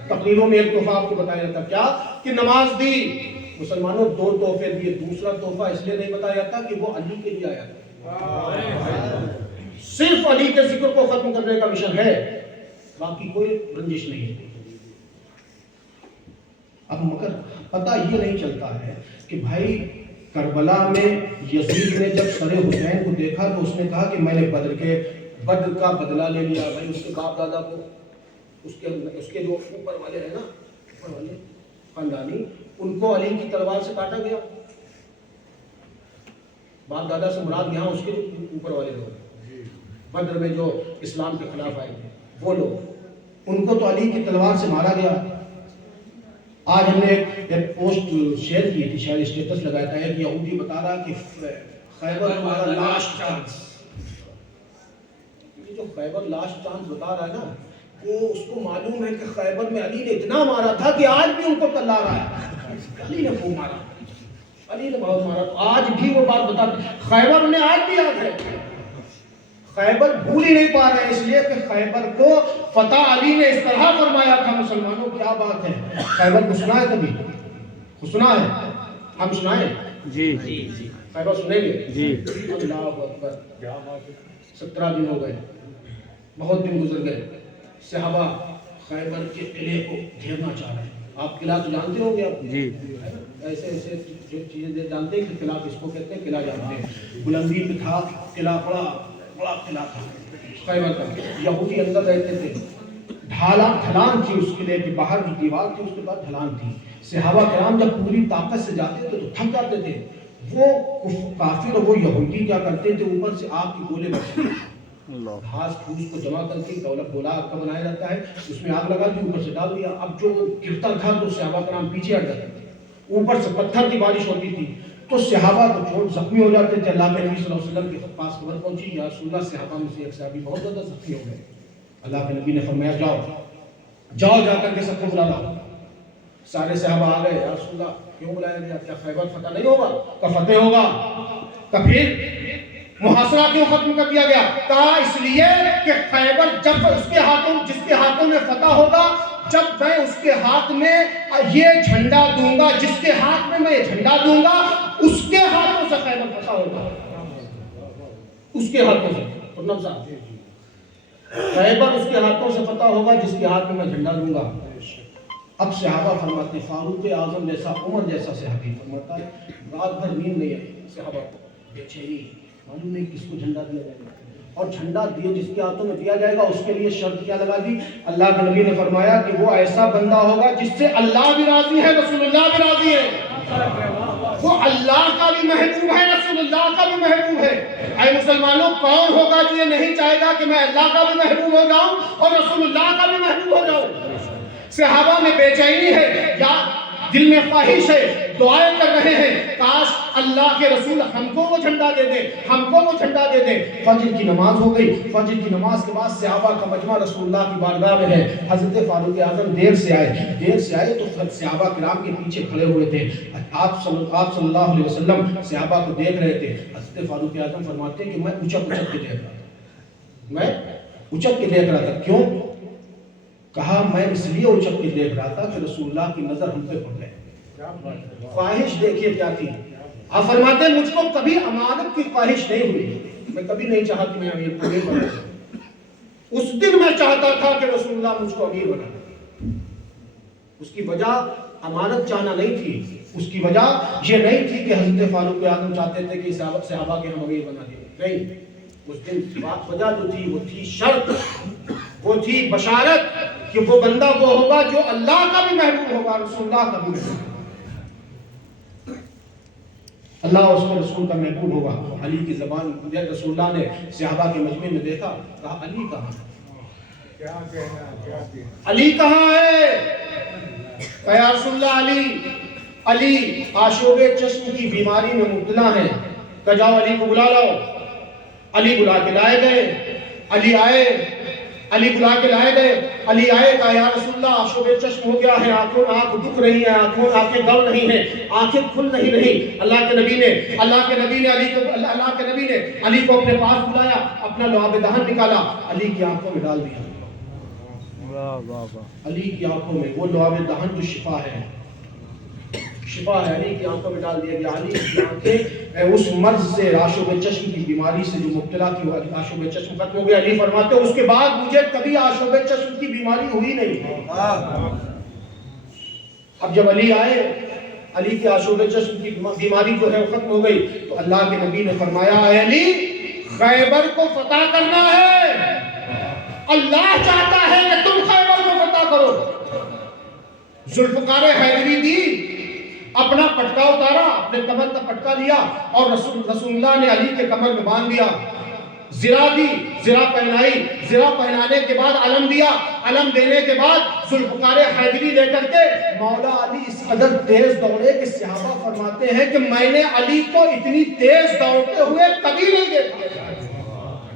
تقریروں میں ایک تحفہ آپ کو بتایا جاتا ہے، کیا کہ نماز دی۔ مسلمانوں دو تحفے دیے، دوسرا تحفہ اس لیے نہیں بتایا جاتا کہ وہ علی کے لیے آیا تھا، صرف علی کے ذکر کو ختم کرنے کا مشن ہے، باقی کوئی رنجش نہیں ہے۔ اب مگر پتہ یہ نہیں چلتا ہے کہ بھائی کربلا میں یزید نے جب سر حسین کو دیکھا تو اس نے کہا کہ میں نے بدر کا بدلہ لے لیا۔ بھائی اس کے باپ دادا کو، اس کے جو اوپر والے ہیں نا، اوپر والے خاندانی، ان کو علی کی تلوار سے کاٹا گیا۔ باپ دادا سے مراد یہاں اس کے اوپر والے لوگ، بدر میں جو اسلام کے خلاف آئے تھے وہ لوگ، ان کو تو علی کی تلوار سے مارا گیا۔ آج ہم نے ایک پوسٹ شیئر کی تھی، شاید اسٹیٹس لگایا تھا، ایک یہودی بتا رہا کہ خیبر ہمارا لاسٹ چانس، یہ جو خیبر لاسٹ چانس بتا رہا ہے نا، وہ اس کو معلوم ہے کہ خیبر میں علی نے اتنا مارا تھا کہ آج بھی ان کو تلا رہا ہے، علی نے خوب مارا، علی نے بہت مارا، تو آج بھی وہ بات بتا، خیبر انہیں آج بھی یاد ہے، خیبر بھول ہی نہیں پا رہے ہیں، اس لیے کہ خیبر کو فتح علی نے اس طرح فرمایا تھا۔ مسلمانوں کیا بات ہے، خیبر کو سنا ہے کبھی؟ سنا ہے؟ ہم سنائیں؟ جی خیبر سنیں گے؟ جی۔ اللہ اکبر، 17 دن ہو گئے، بہت دن گزر گئے، صحابہ خیبر کے قلعے کو گھیرنا چاہ رہے ہیں۔ آپ قلعہ تو جانتے ہوں گے، آپ جی ایسے جو چیزیں جانتے ہیں کہ قلعہ کس کو کہتے ہیں، قلعہ جانتے ہیں، بلندی پہ تھا قلعہ، بڑا قلعہ تھا خیبر کا، یہودی اندر رہتے تھے، ڈھلان تھی اس قلعے کے باہر، جو دیوار تھی اس کے بعد ڈھلان تھی، صحابہ کرام جب پوری طاقت سے جاتے تھے تو تھک جاتے تھے، وہ کافر اور وہ یہودی کیا کرتے تھے، اوپر سے آگ کے گولے بچتے تھے، گھاس پھوس کو جمع کر کے گولا آگ کا بنایا جاتا ہے، اس میں آگ لگا دی، اوپر سے ڈال دیا، اب جو گرتا تھا تو صحابہ کرام پیچھے ہٹ جاتے تھے، اوپر سے پتھر کی بارش ہوتی تھی، تو صحابہ تو چوٹ زخمی ہو جاتے تھے۔ اللہ کے نبی صلی اللہ علیہ وسلم کے پاس خبر پہنچی، یا رسول اللہ، صحابہ میں سے ایک صحابی بہت زیادہ زخمی ہو گئے۔ اللہ کے نبی نے فرمایا جاؤ جا کر کے سب کو بلا لاؤ۔ سارے صحابہ آ گئے، یا رسول اللہ کیوں بلایا گیا، کیا خیبر فتح نہیں ہوگا؟ کہ فتح ہوگا۔ کہ پھر محاصرہ کیوں ختم کر دیا گیا؟ کہا اس لیے کہ خیبر جب اس کے ہاتھوں، جس کے ہاتھوں میں فتح ہوگا، جب میں اس کے ہاتھ میں یہ جھنڈا دوں گا، جس کے ہاتھ میں میں یہ جھنڈا دوں گا، اس کے ہاتھوں سے خیبر فتح ہوگا، اس کے ہاتھوں سے۔ خیبر اس کے ہاتھوں سے فتح ہوگا جس کے ہاتھ میں میں جھنڈا دوں گا۔ اب صحابہ فرماتے ہیں، فاروق اعظم جیسا، عمر جیسا صحابی فرماتا ہے، رات بھر نیند نہیں آئی صحابہ کو، بے چینی، معلوم نہیں کس کو جھنڈا دیا جائے گا، اور جھنڈا دیے جس کے ہاتھوں میں دیا جائے گا اس کے لیے شرط کیا لگا دی؟ اللہ کے نبی نے فرمایا کہ وہ ایسا بندہ ہوگا جس سے اللہ بھی راضی ہے، رسول اللہ بھی راضی ہے، وہ اللہ کا بھی محبوب ہے، رسول اللہ کا بھی محبوب ہے۔ اے مسلمانوں، کون ہوگا جو یہ نہیں چاہے گا کہ میں اللہ کا بھی محبوب ہو جاؤں اور رسول اللہ کا بھی محبوب ہو جاؤں؟ صحابہ میں بے چینی ہے، یا دل میں خواہش ہے، دعائیں کر رہے ہیں، کاش اللہ کے رسول ہم کو وہ جھنڈا دے دے، ہم کو وہ جھنڈا دے دے۔ فجر کی نماز ہو گئی، فجر کی نماز کے بعد صحابہ کا مجمع رسول اللہ کی بارگاہ میں ہے۔ حضرت فاروق اعظم دیر سے آئے تو صحابہ کرام کے پیچھے کھڑے ہوئے تھے۔ آپ صلی اللہ علیہ وسلم صحابہ کو دیکھ رہے تھے۔ حضرت فاروق اعظم فرماتے ہیں کہ میں اچک کے دیکھ رہا تھا، میں اچک کے دیکھ رہا تھا۔ کیوں؟ کہا میں اس لیے اچک کے دیکھ رہا تھا کہ رسول اللہ کی نظر ہم پہ پڑ گئے۔ خواہش دیکھیے کیا تھی۔ آپ فرماتے ہیں مجھ کو کبھی امانت کی خواہش نہیں ہوئی، میں کبھی نہیں چاہا کہ میں امیر بنا۔ اس دن میں چاہتا تھا کہ رسول اللہ مجھ کو امیر بنا۔ اس کی وجہ امانت چاہنا نہیں تھی، اس کی وجہ یہ نہیں تھی کہ حضرت فاروق اعظم چاہتے تھے کہ صحابہ کے ہم امیر بنا دیں، نہیں۔ اس دن وجہ جو تھی وہ تھی شرط، وہ تھی بشارت کہ وہ بندہ وہ ہوگا جو اللہ کا بھی محبوب ہوگا، رسول اللہ کا بھی محبوب ہوگا، اللہ اور اس کے رسول کا محبوب ہوگا۔ علی کی زبان رسول اللہ نے صحابہ کے مجمع میں دیکھا، کہا علی کہاں ہے؟ علی کہاں ہے؟ کہا یا رسول اللہ علی آشوب چشم کی بیماری میں مبتلا ہیں، کہ جاؤ علی کو بلا لاؤ۔ علی بلا کے لائے گئے، علی آئے، علی بلا کے لائے گئے، علی آئے، کہا یا رسول اللہ آشوب چشم ہو گیا ہے، آنکھ دکھ رہی ہیں، آنکھیں گل نہیں ہیں، آنکھیں کھل نہیں رہی۔ اللہ کے نبی نے علی کو اپنے پاس بلایا، اپنا لعاب دہن نکالا، علی کی آنکھوں میں ڈال دیا۔ علی کی آنکھوں میں وہ لعاب دہن جو شفا ہے، علی کی آنکھوں میں ڈال دیا گیا۔ علی کی آنکھیں اس مرض سے، آشوب چشم کی بیماری سے جو مبتلا تھی، وہ آشوب چشم ختم ہو گیا۔ علی فرماتے ہیں اس کے بعد مجھے کبھی آشوب چشم کی بیماری ہوئی نہیں۔ اب جب علی آئے، علی کی آشوب چشم کی بیماری جو ہے وہ ختم ہو گئی، تو اللہ کے نبی نے فرمایا اے علی خیبر کو فتح کرنا ہے، اللہ چاہتا ہے کہ تم خیبر کو فتح کرو۔ ذوالفقار حیدری دی، اپنا پٹکا اتارا، اپنے کمر کا پٹکا لیا اور رسول اللہ نے علی کے کمر میں باندھ دیا۔ زرہ دی، زرہ پہنائی، زرہ پہنانے کے بعد علم دیا، علم دینے کے بعد ذوالفقار حیدری لے کر کے مولا علی اس قدر تیز دوڑے کہ صحابہ فرماتے ہیں کہ میں نے علی کو اتنی تیز دوڑتے ہوئے کبھی نہیں دیکھا۔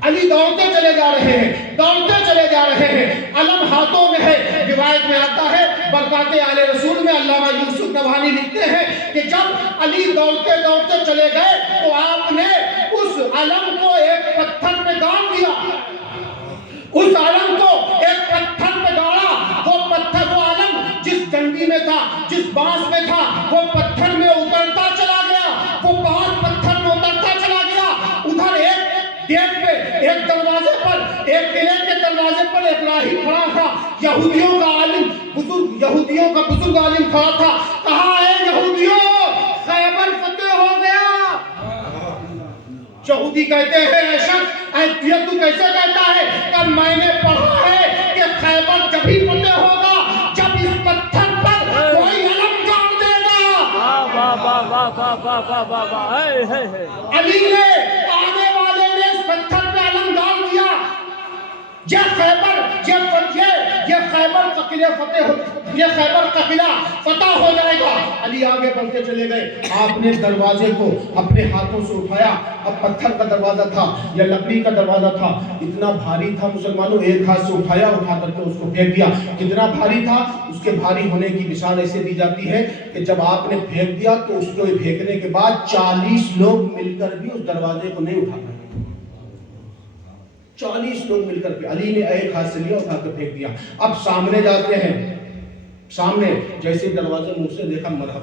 علی دوڑتے چلے جا رہے ہیں، دوڑتے چلے جا رہے ہیں، علم ہاتھوں میں ہے۔ روایت میں آتا ہے برکات آل رسول میں علامہ یوسف نبہانی لکھتے ہیں کہ جب علی دوڑتے دوڑتے چلے گئے تو آپ نے اس علم کو ایک پتھر پہ گاڑ دیا، اس علم کو ایک پتھر پہ گاڑا۔ وہ پتھر، وہ علم جس ڈنڈی میں تھا، جس بانس میں تھا، وہ پتھر میں اترتا چلا گیا، وہ بانس پتھر میں اترتا چلا گیا۔ ادھر ایک گیٹ پہ، ایک دروازے پر، ایک قلعے کے دروازے پر ایک راہی کھڑا تھا، یہودیوں کا عالم، یہودیوں کا بزرگ عالم کھڑا تھا۔ کہا اے یہودیوں خیبر فتح ہو گیا۔ یہودی کہتے ہیں اے شخص، اے تو کیسے کہتا ہے؟ کہ میں نے پڑھا ہے کہ خیبر جبھی فتح ہوگا جب اس پتھر پر کوئی علم گاڑ دے گا۔ علی نے آنے والے نے اس پتھر پہ علم ڈال دیا، یہ خیبر کا قلعہ فتح ہو، یہ خیبر کا قلعہ فتح ہو جائے گا۔ علی آگے بڑھتے چلے گئے، آپ نے دروازے کو اپنے ہاتھوں سے اٹھایا۔ اب پتھر کا دروازہ تھا یا لکڑی کا دروازہ تھا، اتنا بھاری تھا مسلمانوں، ایک ہاتھ سے اٹھایا، اٹھا کر کے اس کو پھینک دیا۔ کتنا بھاری تھا؟ اس کے بھاری ہونے کی مثال ایسے دی جاتی ہے کہ جب آپ نے پھینک دیا تو اس کو پھینکنے کے بعد 40 لوگ مل کر بھی اس دروازے کو نہیں اٹھا پائے۔ 40 لوگ مل کر کے علی نے ایک ہاتھ سے لیا، اٹھا کر پھینک دیا۔ اب سامنے جاتے ہیں، سامنے جیسے دروازے منہ سے دیکھا مرحب،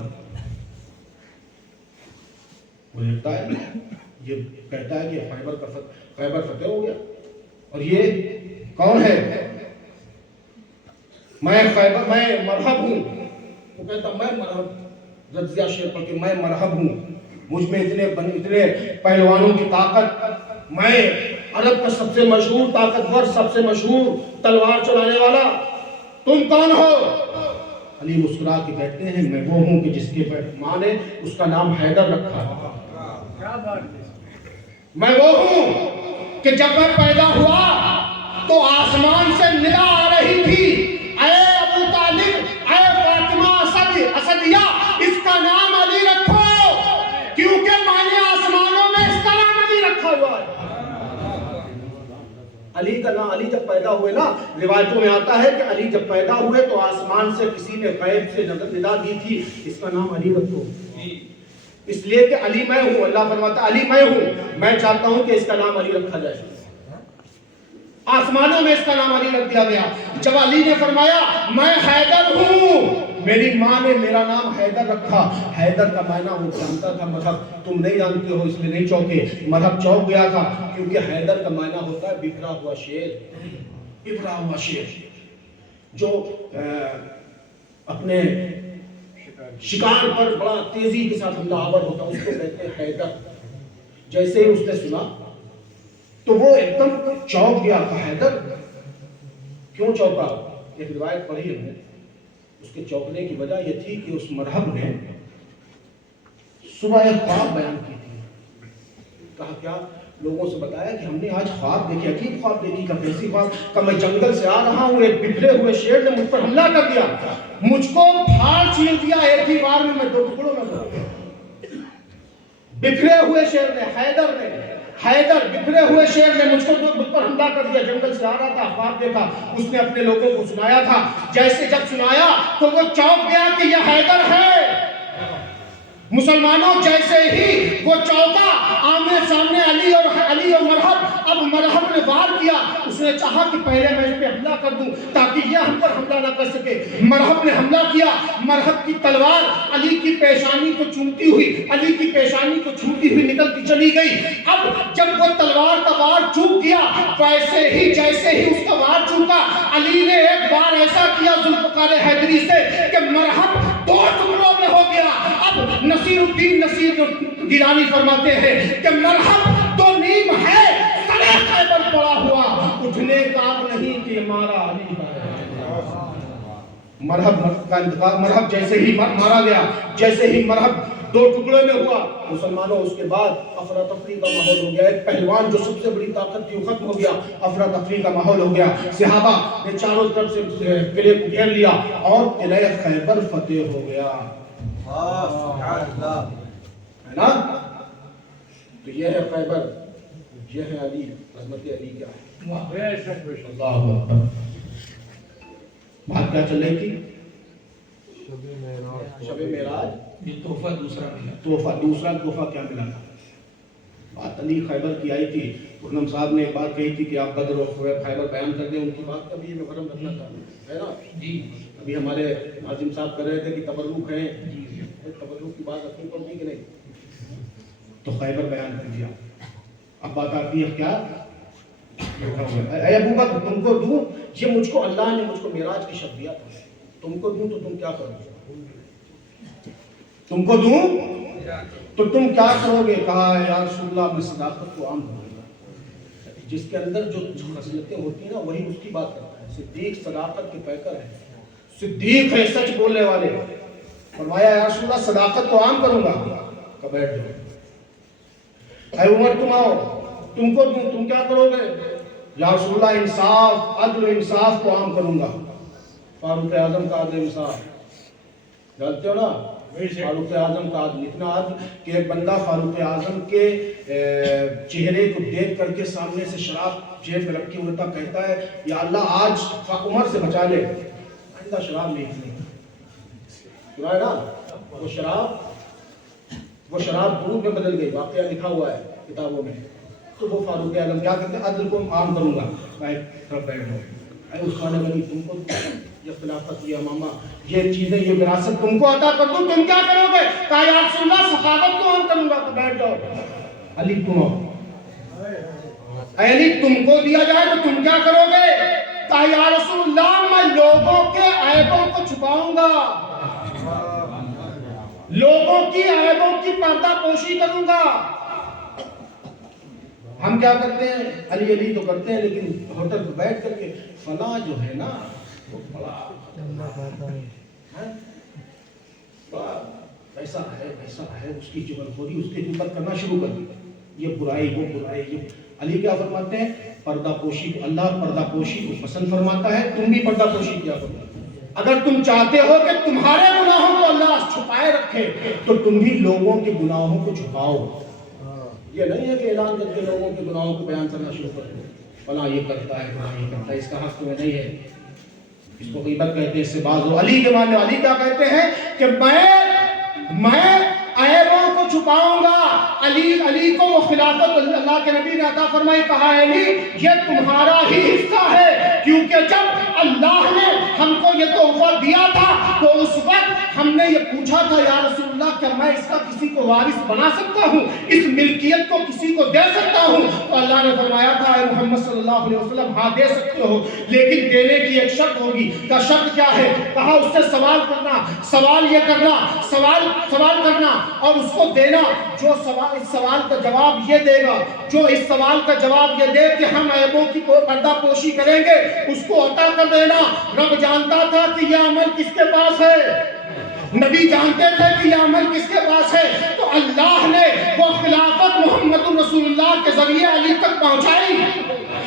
وہ دیکھتا ہے، یہ کہتا ہے کہ خیبر فتح ہو گیا۔ اور یہ کون ہے؟ میں مرحب ہوں۔ وہ کہتا میں مرحب، رضیہ شعر پڑھ کے میں مرحب ہوں، مجھ میں اتنے پہلوانوں کی طاقت، میں عرب کا سب سے مشہور طاقتور، سب سے مشہور تلوار چلانے والا، تم کون ہو؟ علی مسکرا کے کہتے ہیں میں وہ ہوں کہ جس کے ماں نے اس کا نام حیدر رکھا۔ میں وہ ہوں کہ جب میں پیدا ہوا تو آسمان سے ندا آ رہی تھی، اے ابو طالب، اے فاطمہ اسدیہ، اس کا نام علی رکھو، کیونکہ علی کا نام، علی جب پیدا ہوئے نا، روایتوں میں آتا ہے کہ علی جب پیدا ہوئے تو آسمان سے کسی نے غیب سے ندا دی تھی اس کا نام علی رکھو، اس لیے کہ علی میں ہوں، اللہ فرماتا علی میں ہوں، میں چاہتا ہوں کہ اس کا نام علی رکھا جائے۔ آسمانوں میں اس کا نام علی رکھ دیا گیا۔ جب علی نے فرمایا میں حیدر ہوں، میری ماں نے میرا نام حیدر رکھا۔ حیدر کا معنی وہ جانتا تھا، مذہب تم نہیں جانتے ہو اس لیے نہیں چوکے، مذہب چوک گیا تھا، کیونکہ حیدر کا معنی ہوتا ہے بکھرا ہوا شیر، بکھرا ہوا شیر جو اپنے شکار پر بڑا تیزی کے ساتھ حملہ آور ہوتا ہے، اس کو کہتے ہیں حیدر۔ جیسے ہی اس نے سنا تو وہ ایک دم چوک گیا، حیدر کیوں چوکا؟ ایک روایت پڑھی ہم نے، اس کے چوکنے کی وجہ یہ تھی کہ اس مرہب نے صبح ایک خواب بیان کی تھی۔ کہا کیا؟ لوگوں سے بتایا کہ ہم نے آج خواب دیکھی، عجیب خواب دیکھی۔ کا کیسی خواب؟ کہ میں جنگل سے آ رہا ہوں، ایک بکھرے ہوئے شیر نے مجھ پر حملہ کر دیا، مجھ کو پھاڑ چیر دیا ایک ہی بار میں دو ٹکڑوں میں ہو گیا۔ بکھرے ہوئے شیر نے، حیدر بکھرے ہوئے شیر نے مجھ پر حملہ کر دیا، جنگل سے آ رہا تھا، خواب دیکھا، اس نے اپنے لوگوں کو سنایا تھا۔ جیسے جب سنایا تو وہ چونک گیا کہ یہ حیدر ہے۔ مسلمانوں جیسے ہی وہ چوکا، آمنے سامنے علی اور مرہب۔ اب مرہب نے وار کیا، اس نے چاہا کہ پہلے میں اس پہ حملہ کر دوں تاکہ یہ ہم پر حملہ نہ کر سکے۔ مرہب نے حملہ کیا، مرہب کی تلوار علی کی پیشانی کو چومتی ہوئی نکلتی چلی گئی۔ اب جب وہ تلوار کا وار چوک گیا، ویسے ہی جیسے ہی اس کا وار چوکا، علی نے ایک بار ایسا کیا ذوالفقار حیدری سے کہ مرہب دو ٹکڑوں میں ہو گیا۔ اب نصیر الدین نصیر گیلانی فرماتے ہیں کہ مرہب تو نیم ہے، سرے خیبر پڑا ہوا، اٹھنے کا نہیں کہ ہمارا علی ہے۔ مرہب کا انتقال، مرہب جیسے ہی مارا گیا، جیسے ہی مرہب دو ٹکڑے میں ہوا، مسلمانوں اس کے بعد افراتفری کا ماحول ہو گیا۔ ایک پہلوان جو سب سے بڑی طاقت تھی وہ ختم ہو گیا، افراتفری کا ماحول ہو گیا۔ صحابہ نے چاروں طرف سے قلعے کو گھیر لیا اور قلعہ خیبر فتح ہو گیا، ہے نا؟ تو یہ ہے خیبر، یہ ہے علی، عظمت علی کیا ہے۔ اللہ اکبر۔ بات کیا چل رہی تھی؟ شب معراج، یہ تحفہ دوسرا ملا، دوسرا تحفہ کیا ملا تھا؟ بات علی خیبر کی آئی تھی۔ پورنم صاحب نے ایک بات کہی تھی کہ آپ بدر و خیبر بیان کر دیں، ان کی بات کا بھی میں فرم رکھنا چاہتا ہے نا جی۔ ابھی ہمارے ناظم صاحب کر رہے تھے کہ تبرک ہیں، تبرک کی بات اپنی پڑتی کہ نہیں، تو خیبر بیان کر دیا۔ اب بات آتی ہے کیا؟ اے ابو بکر تم کو دوں، یہ مجھ کو اللہ نے مجھ کو معراج کی شب دیا تھا، تم کو دوں تو تم کیا کرو گے؟ تم کو دوں تو تم کیا کرو گے؟ کہا یا رسول اللہ میں صداقت کو عام کروں گا۔ جس کے اندر جو خصلتیں ہوتی ہیں نا وہی اس کی بات کرتا ہے۔ صدیق صداقت کے پیکر ہے، صدیق ہے، سچ بولنے والے۔ فرمایا یا رسول اللہ صداقت کو عام کروں گا، کہ بیٹھ جاؤ۔ اے عمر تم آؤ، تم کو دوں تم کیا کرو گے؟ یا رسول اللہ انصاف، عدل و انصاف کو عام کروں گا۔ فاروق اعظم کا عدل انصاف جانتے ہو نا، فاروق اعظم کا عدل، اتنا عدل کہ ایک بندہ فاروق اعظم کے چہرے کو دیکھ کر کے سامنے سے شراب جیب میں رکھی ہوتا کہتا ہے یا اللہ آج عمر سے بچا لے، آئندہ شراب نہیں پینے۔ سنا ہے نا، وہ شراب دودھ میں بدل گئی، واقعہ لکھا ہوا ہے کتابوں میں۔ تو وہ فاروق اعظم کیا کرتے ہیں؟ عدل کو عام کروں گا، میں طرف بیٹھ جاؤں۔ اے عثمان غنی تم کو یہ خلافت، یہ امامہ، یہ چیزیں، یہ وراثت تم کو عطا کر دوں، تم کیا کرو گے؟ کہا یا رسول اللہ سخاوت کو عام کروں گا، تو بیٹھ جاؤ۔ علی تم آؤ، اے علی تم کو دیا جائے تو تم کیا کرو گے؟ کہا یا رسول اللہ میں لوگوں کے عیبوں کو چھپاؤں گا، لوگوں کی عیبوں کی پردہ پوشی کروں گا۔ ہم کیا کرتے ہیں؟ علی علی تو کرتے ہیں، لیکن ہوٹل پہ بیٹھ کر کے فلاں جو ہے نا وہ بڑا ایسا ہے، اس کی جبرخوری، اس کی جبر کرنا شروع کر دی، یہ برائی وہ برائی۔ یہ علی کیا فرماتے ہیں؟ پردہ پوشی کو، اللہ پردہ پوشی کو پسند فرماتا ہے، تم بھی پردہ پوشی کیا کرو۔ اگر تم چاہتے ہو کہ تمہارے گناہوں کو اللہ چھپائے رکھے تو تم بھی لوگوں کے گناہوں کو چھپاؤ۔ یہ نہیں ہے کہ اعلان کر کے لوگوں کے گناہوں کو بیان کرنا شروع کر دو۔ فلاں یہ کرتا ہے فلاں یہ کرتا ہے، اس کا حق تمہیں نہیں ہے، اس کو غیبت کہتے ہیں، اس سے باز ہو۔ علی کے ماننے علی کیا کہتے ہیں کہ میں عیبوں کو چھپاؤں گا، علی کو وہ خلافت اللہ کے نبی نے عطا فرمائی، کہا علی یہ تمہارا ہی حصہ ہے، کیونکہ جب اللہ نے ہم کو یہ تحفہ دیا تھا تو اس وقت ہم نے یہ پوچھا تھا یا رسول اللہ کیا میں اس کا کسی کو وارث بنا سکتا ہوں، اس ملکیت کو کسی کو دے سکتا ہوں؟ تو اللہ نے فرمایا تھا اے محمد صلی اللہ علیہ وسلم ہاں دے سکتے ہو، لیکن دینے کی ایک شرط ہوگی۔ کا شرط کیا ہے؟ کہا اس سے سوال کرنا، سوال یہ کرنا، سوال کرنا اور اس کو دینا جو اس سوال کا جواب یہ دے گا، جو اس سوال کا جواب یہ دے کہ ہم عیبوں کی پردہ پوشی کریں گے، اس کو عطا کر دینا۔ رب جانتا تھا کہ یہ عمل کس کے پاس ہے، نبی جانتے تھے کہ یہ عمل کس کے پاس ہے، تو اللہ نے وہ خلافت محمد رسول اللہ کے ذریعے علی تک پہنچائی،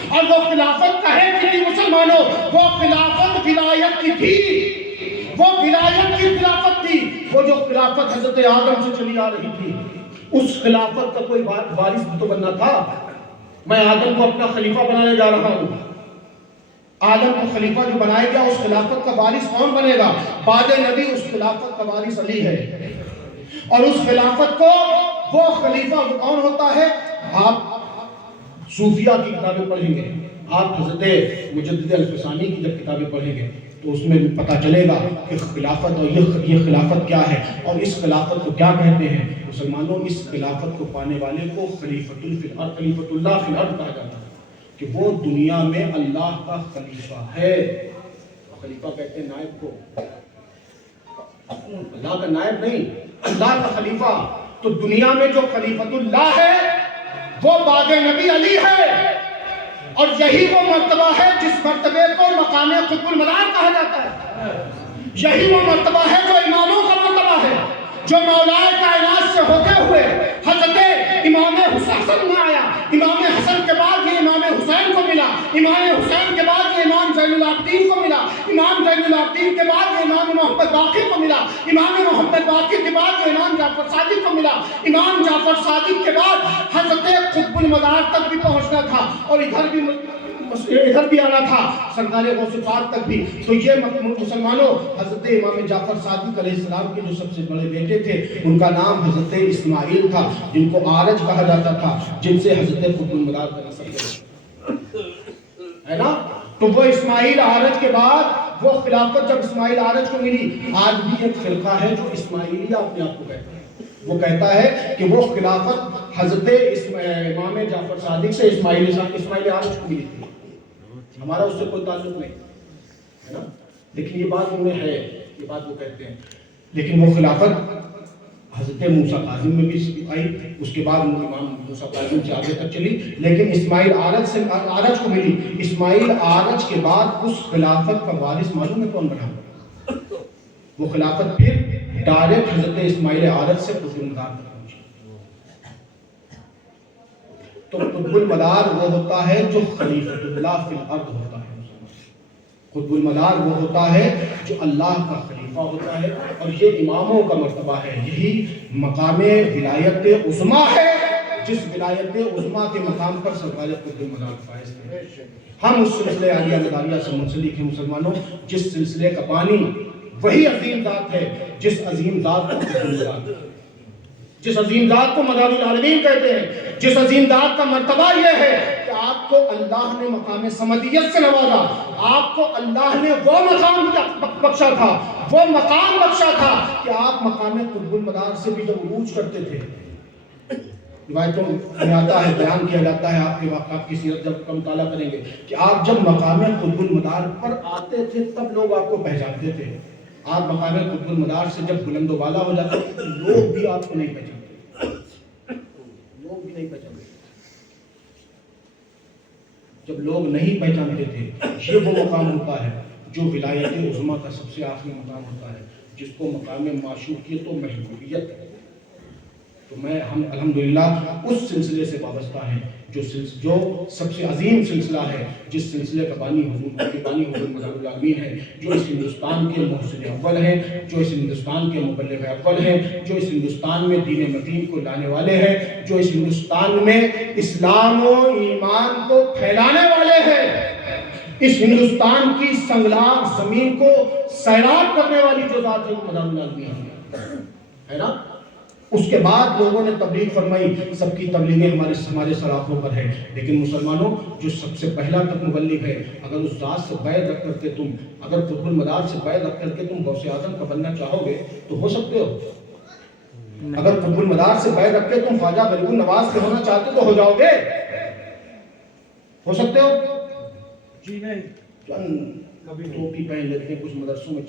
اور وہ خلافت کہے کہ نہیں مسلمانوں، وہ خلافت ولایت کی تھی، وہ ولایت کی خلافت تھی، وہ جو خلافت حضرت آدم سے چلی آ رہی تھی، اس خلافت کا کوئی وارث تو بننا تھا۔ میں آدم کو اپنا خلیفہ بنانے جا رہا ہوں، آدم کو خلیفہ جو بنائے گا اس خلافت کا وارث کون بنے گا؟ بعد نبی اس خلافت کا وارث علی ہے، اور اس خلافت کو وہ خلیفہ وہ کون ہوتا ہے؟ آپ صوفیہ کی کتابیں پڑھیں گے، آپ حضرت مجدد الفسانی کی جب کتابیں پڑھیں گے تو اس میں پتہ چلے گا کہ خلافت اور یہ خلافت کیا ہے، اور اس خلافت کو کیا کہتے ہیں۔ مسلمانوں اس خلافت کو پانے والے کو خلیفۃ اللہ فی الارض کہا جاتا ہے، کہ وہ دنیا میں اللہ کا خلیفہ ہے۔ خلیفہ کہتے ہیں نائب کو، اللہ کا نائب نہیں، اللہ کا خلیفہ۔ تو دنیا میں جو خلیفۃ اللہ ہے وہ بعد نبی علی ہے، اور یہی وہ مرتبہ ہے جس مرتبے کو مقام قطب المنار کہا جاتا ہے، یہی وہ مرتبہ ہے جو اماموں کا مرتبہ ہے، جو مولائے کائنات سے ہوتے ہوئے حضرت امام حسن میں آیا، امام حسن کے بعد یہ امام حسین کو ملا، امام حسین کے بعد یہ امام زین العابدین کو ملا، امام زین العابدین کے بعد یہ امام محمد باقر کو ملا، امام محمد باقر کے بعد یہ امام جعفر صادق کو ملا، امام جعفر صادق کے بعد حضرت قطب المنار تک بھی پہنچنا تھا، اور ادھر بھی آنا تھا سرکار غوث پاک تک بھی۔ تو یہ مسلمانوں حضرت امام جعفر صادق علیہ السلام کے جو سب سے بڑے بیٹے تھے ان کا نام حضرت اسماعیل تھا، جن کو آرج کہا جاتا تھا، جن سے حضرت قطب المنار کا نسب ہے نا۔ تو وہ اسماعیل آرج کے بعد وہ خلافت جب اسماعیل آرج کو ملی، آج بھی ایک فرقہ ہے جو اسماعیلیہ اپنے آپ کو کہتا ہے، وہ کہتا ہے کہ وہ خلافت حضرت امام جعفر صادق سے اسماعیل آرج کو ملی تھی، ہمارا اس سے کوئی تعلق نہیں ہے نا، لیکن یہ بات ان میں ہے، یہ بات وہ کہتے ہیں۔ لیکن وہ خلافت حضرت موسیٰ کاظم میں بھی آئی، اس کے بعد امام موسیٰ کاظم سے آگے تک چلی، لیکن اسماعیل آرج کو ملی۔ اسماعیل آرج کے بعد اس خلافت کا وارث معلوم ہے کون بنا؟ وہ خلافت پھر ڈائریکٹ حضرت اسماعیل آرج سے قطب المنار تک پہنچی۔ تو قطب المنار وہ ہوتا ہے جو خلیفۃ اللہ فی الارض ہوتا ہے، قطب المنار وہ ہوتا ہے جو اللہ کا خلیفہ ہوتا ہے، اور یہ اماموں کا مرتبہ ہے، یہی مقام ولایت عظمیٰ ہے، جس ولایت عظمیٰ کے مقام پر سرکار قطب المنار فائز ہے۔ ہم اس سلسلے عالیہ مداریہ سے منسلک ہیں مسلمانوں، جس سلسلے کا بانی وہی عظیم ذات ہے، جس عظیم ذات کو قطب المنار، جس عظیم ذات کو مدار العالمین کہتے ہیں، جس عظیم ذات کا مرتبہ یہ ہے کہ آپ کو اللہ نے مقام صمدیت سے نوازا، آپ کو اللہ نے وہ مقام بخشا تھا، وہ مقام بخشا تھا کہ آپ مقام قطب المنار سے بھی جب عروج کرتے تھے، روایتوں میں آتا ہے، بیان کیا جاتا ہے، آپ کے واقعات کی سیرت جب کم مطالعہ کریں گے کہ آپ جب مقام قطب المنار پر آتے تھے تب لوگ آپ کو پہچانتے تھے، آپ مقام قطب المنار سے جب بلند و بالا ہو جاتے تھے تو لوگ بھی آپ کو نہیں پہچانتے، لوگ بھی نہیں پہچانتے۔ جب لوگ نہیں پہچانتے تھے، یہ وہ مقام ہوتا ہے جو ولایت عظمیٰ کا سب سے آخری مقام ہوتا ہے، جس کو مقام معشوقیت و محبوبیت ہے۔ تو ہم الحمدللہ اس سلسلے سے وابستہ ہیں جو سب سے عظیم سلسلہ ہے، جس سلسلے کا بانی حضور مدام العالمین ہے، جو اس ہندوستان کے محسن اول ہیں، جو اس ہندوستان کے مبلغ اول ہیں، جو اس ہندوستان میں دین متین کو لانے والے ہیں، جو اس ہندوستان میں اسلام و ایمان کو پھیلانے والے ہیں، اس ہندوستان کی سنگلاخ زمین کو سیراب کرنے والی جو ذات ہے وہ مدام العالمین ہے نا۔ اس کے بعد لوگوں نے تبلیغ فرمائی، سب کی تبلیغیں ہمارے سراغوں پر ہے، لیکن مسلمانوں جو سب سے پہلا تک مبلغ ہے، اگر اس ذات سے بیعت رکھ کر کے تم، اگر قطب المدار سے بیعت رکھ کر کے تم غوث اعظم کا بننا چاہو گے تو ہو سکتے ہو؟ اگر قطب المدار سے بیعت رکھ کے تم خواجہ غریب النواز کے ہونا چاہتے تو ہو جاؤ گے؟ ہو سکتے ہو؟ جی نہیں، ٹوپی پہن لیتے ہیں کچھ مدرسوں میں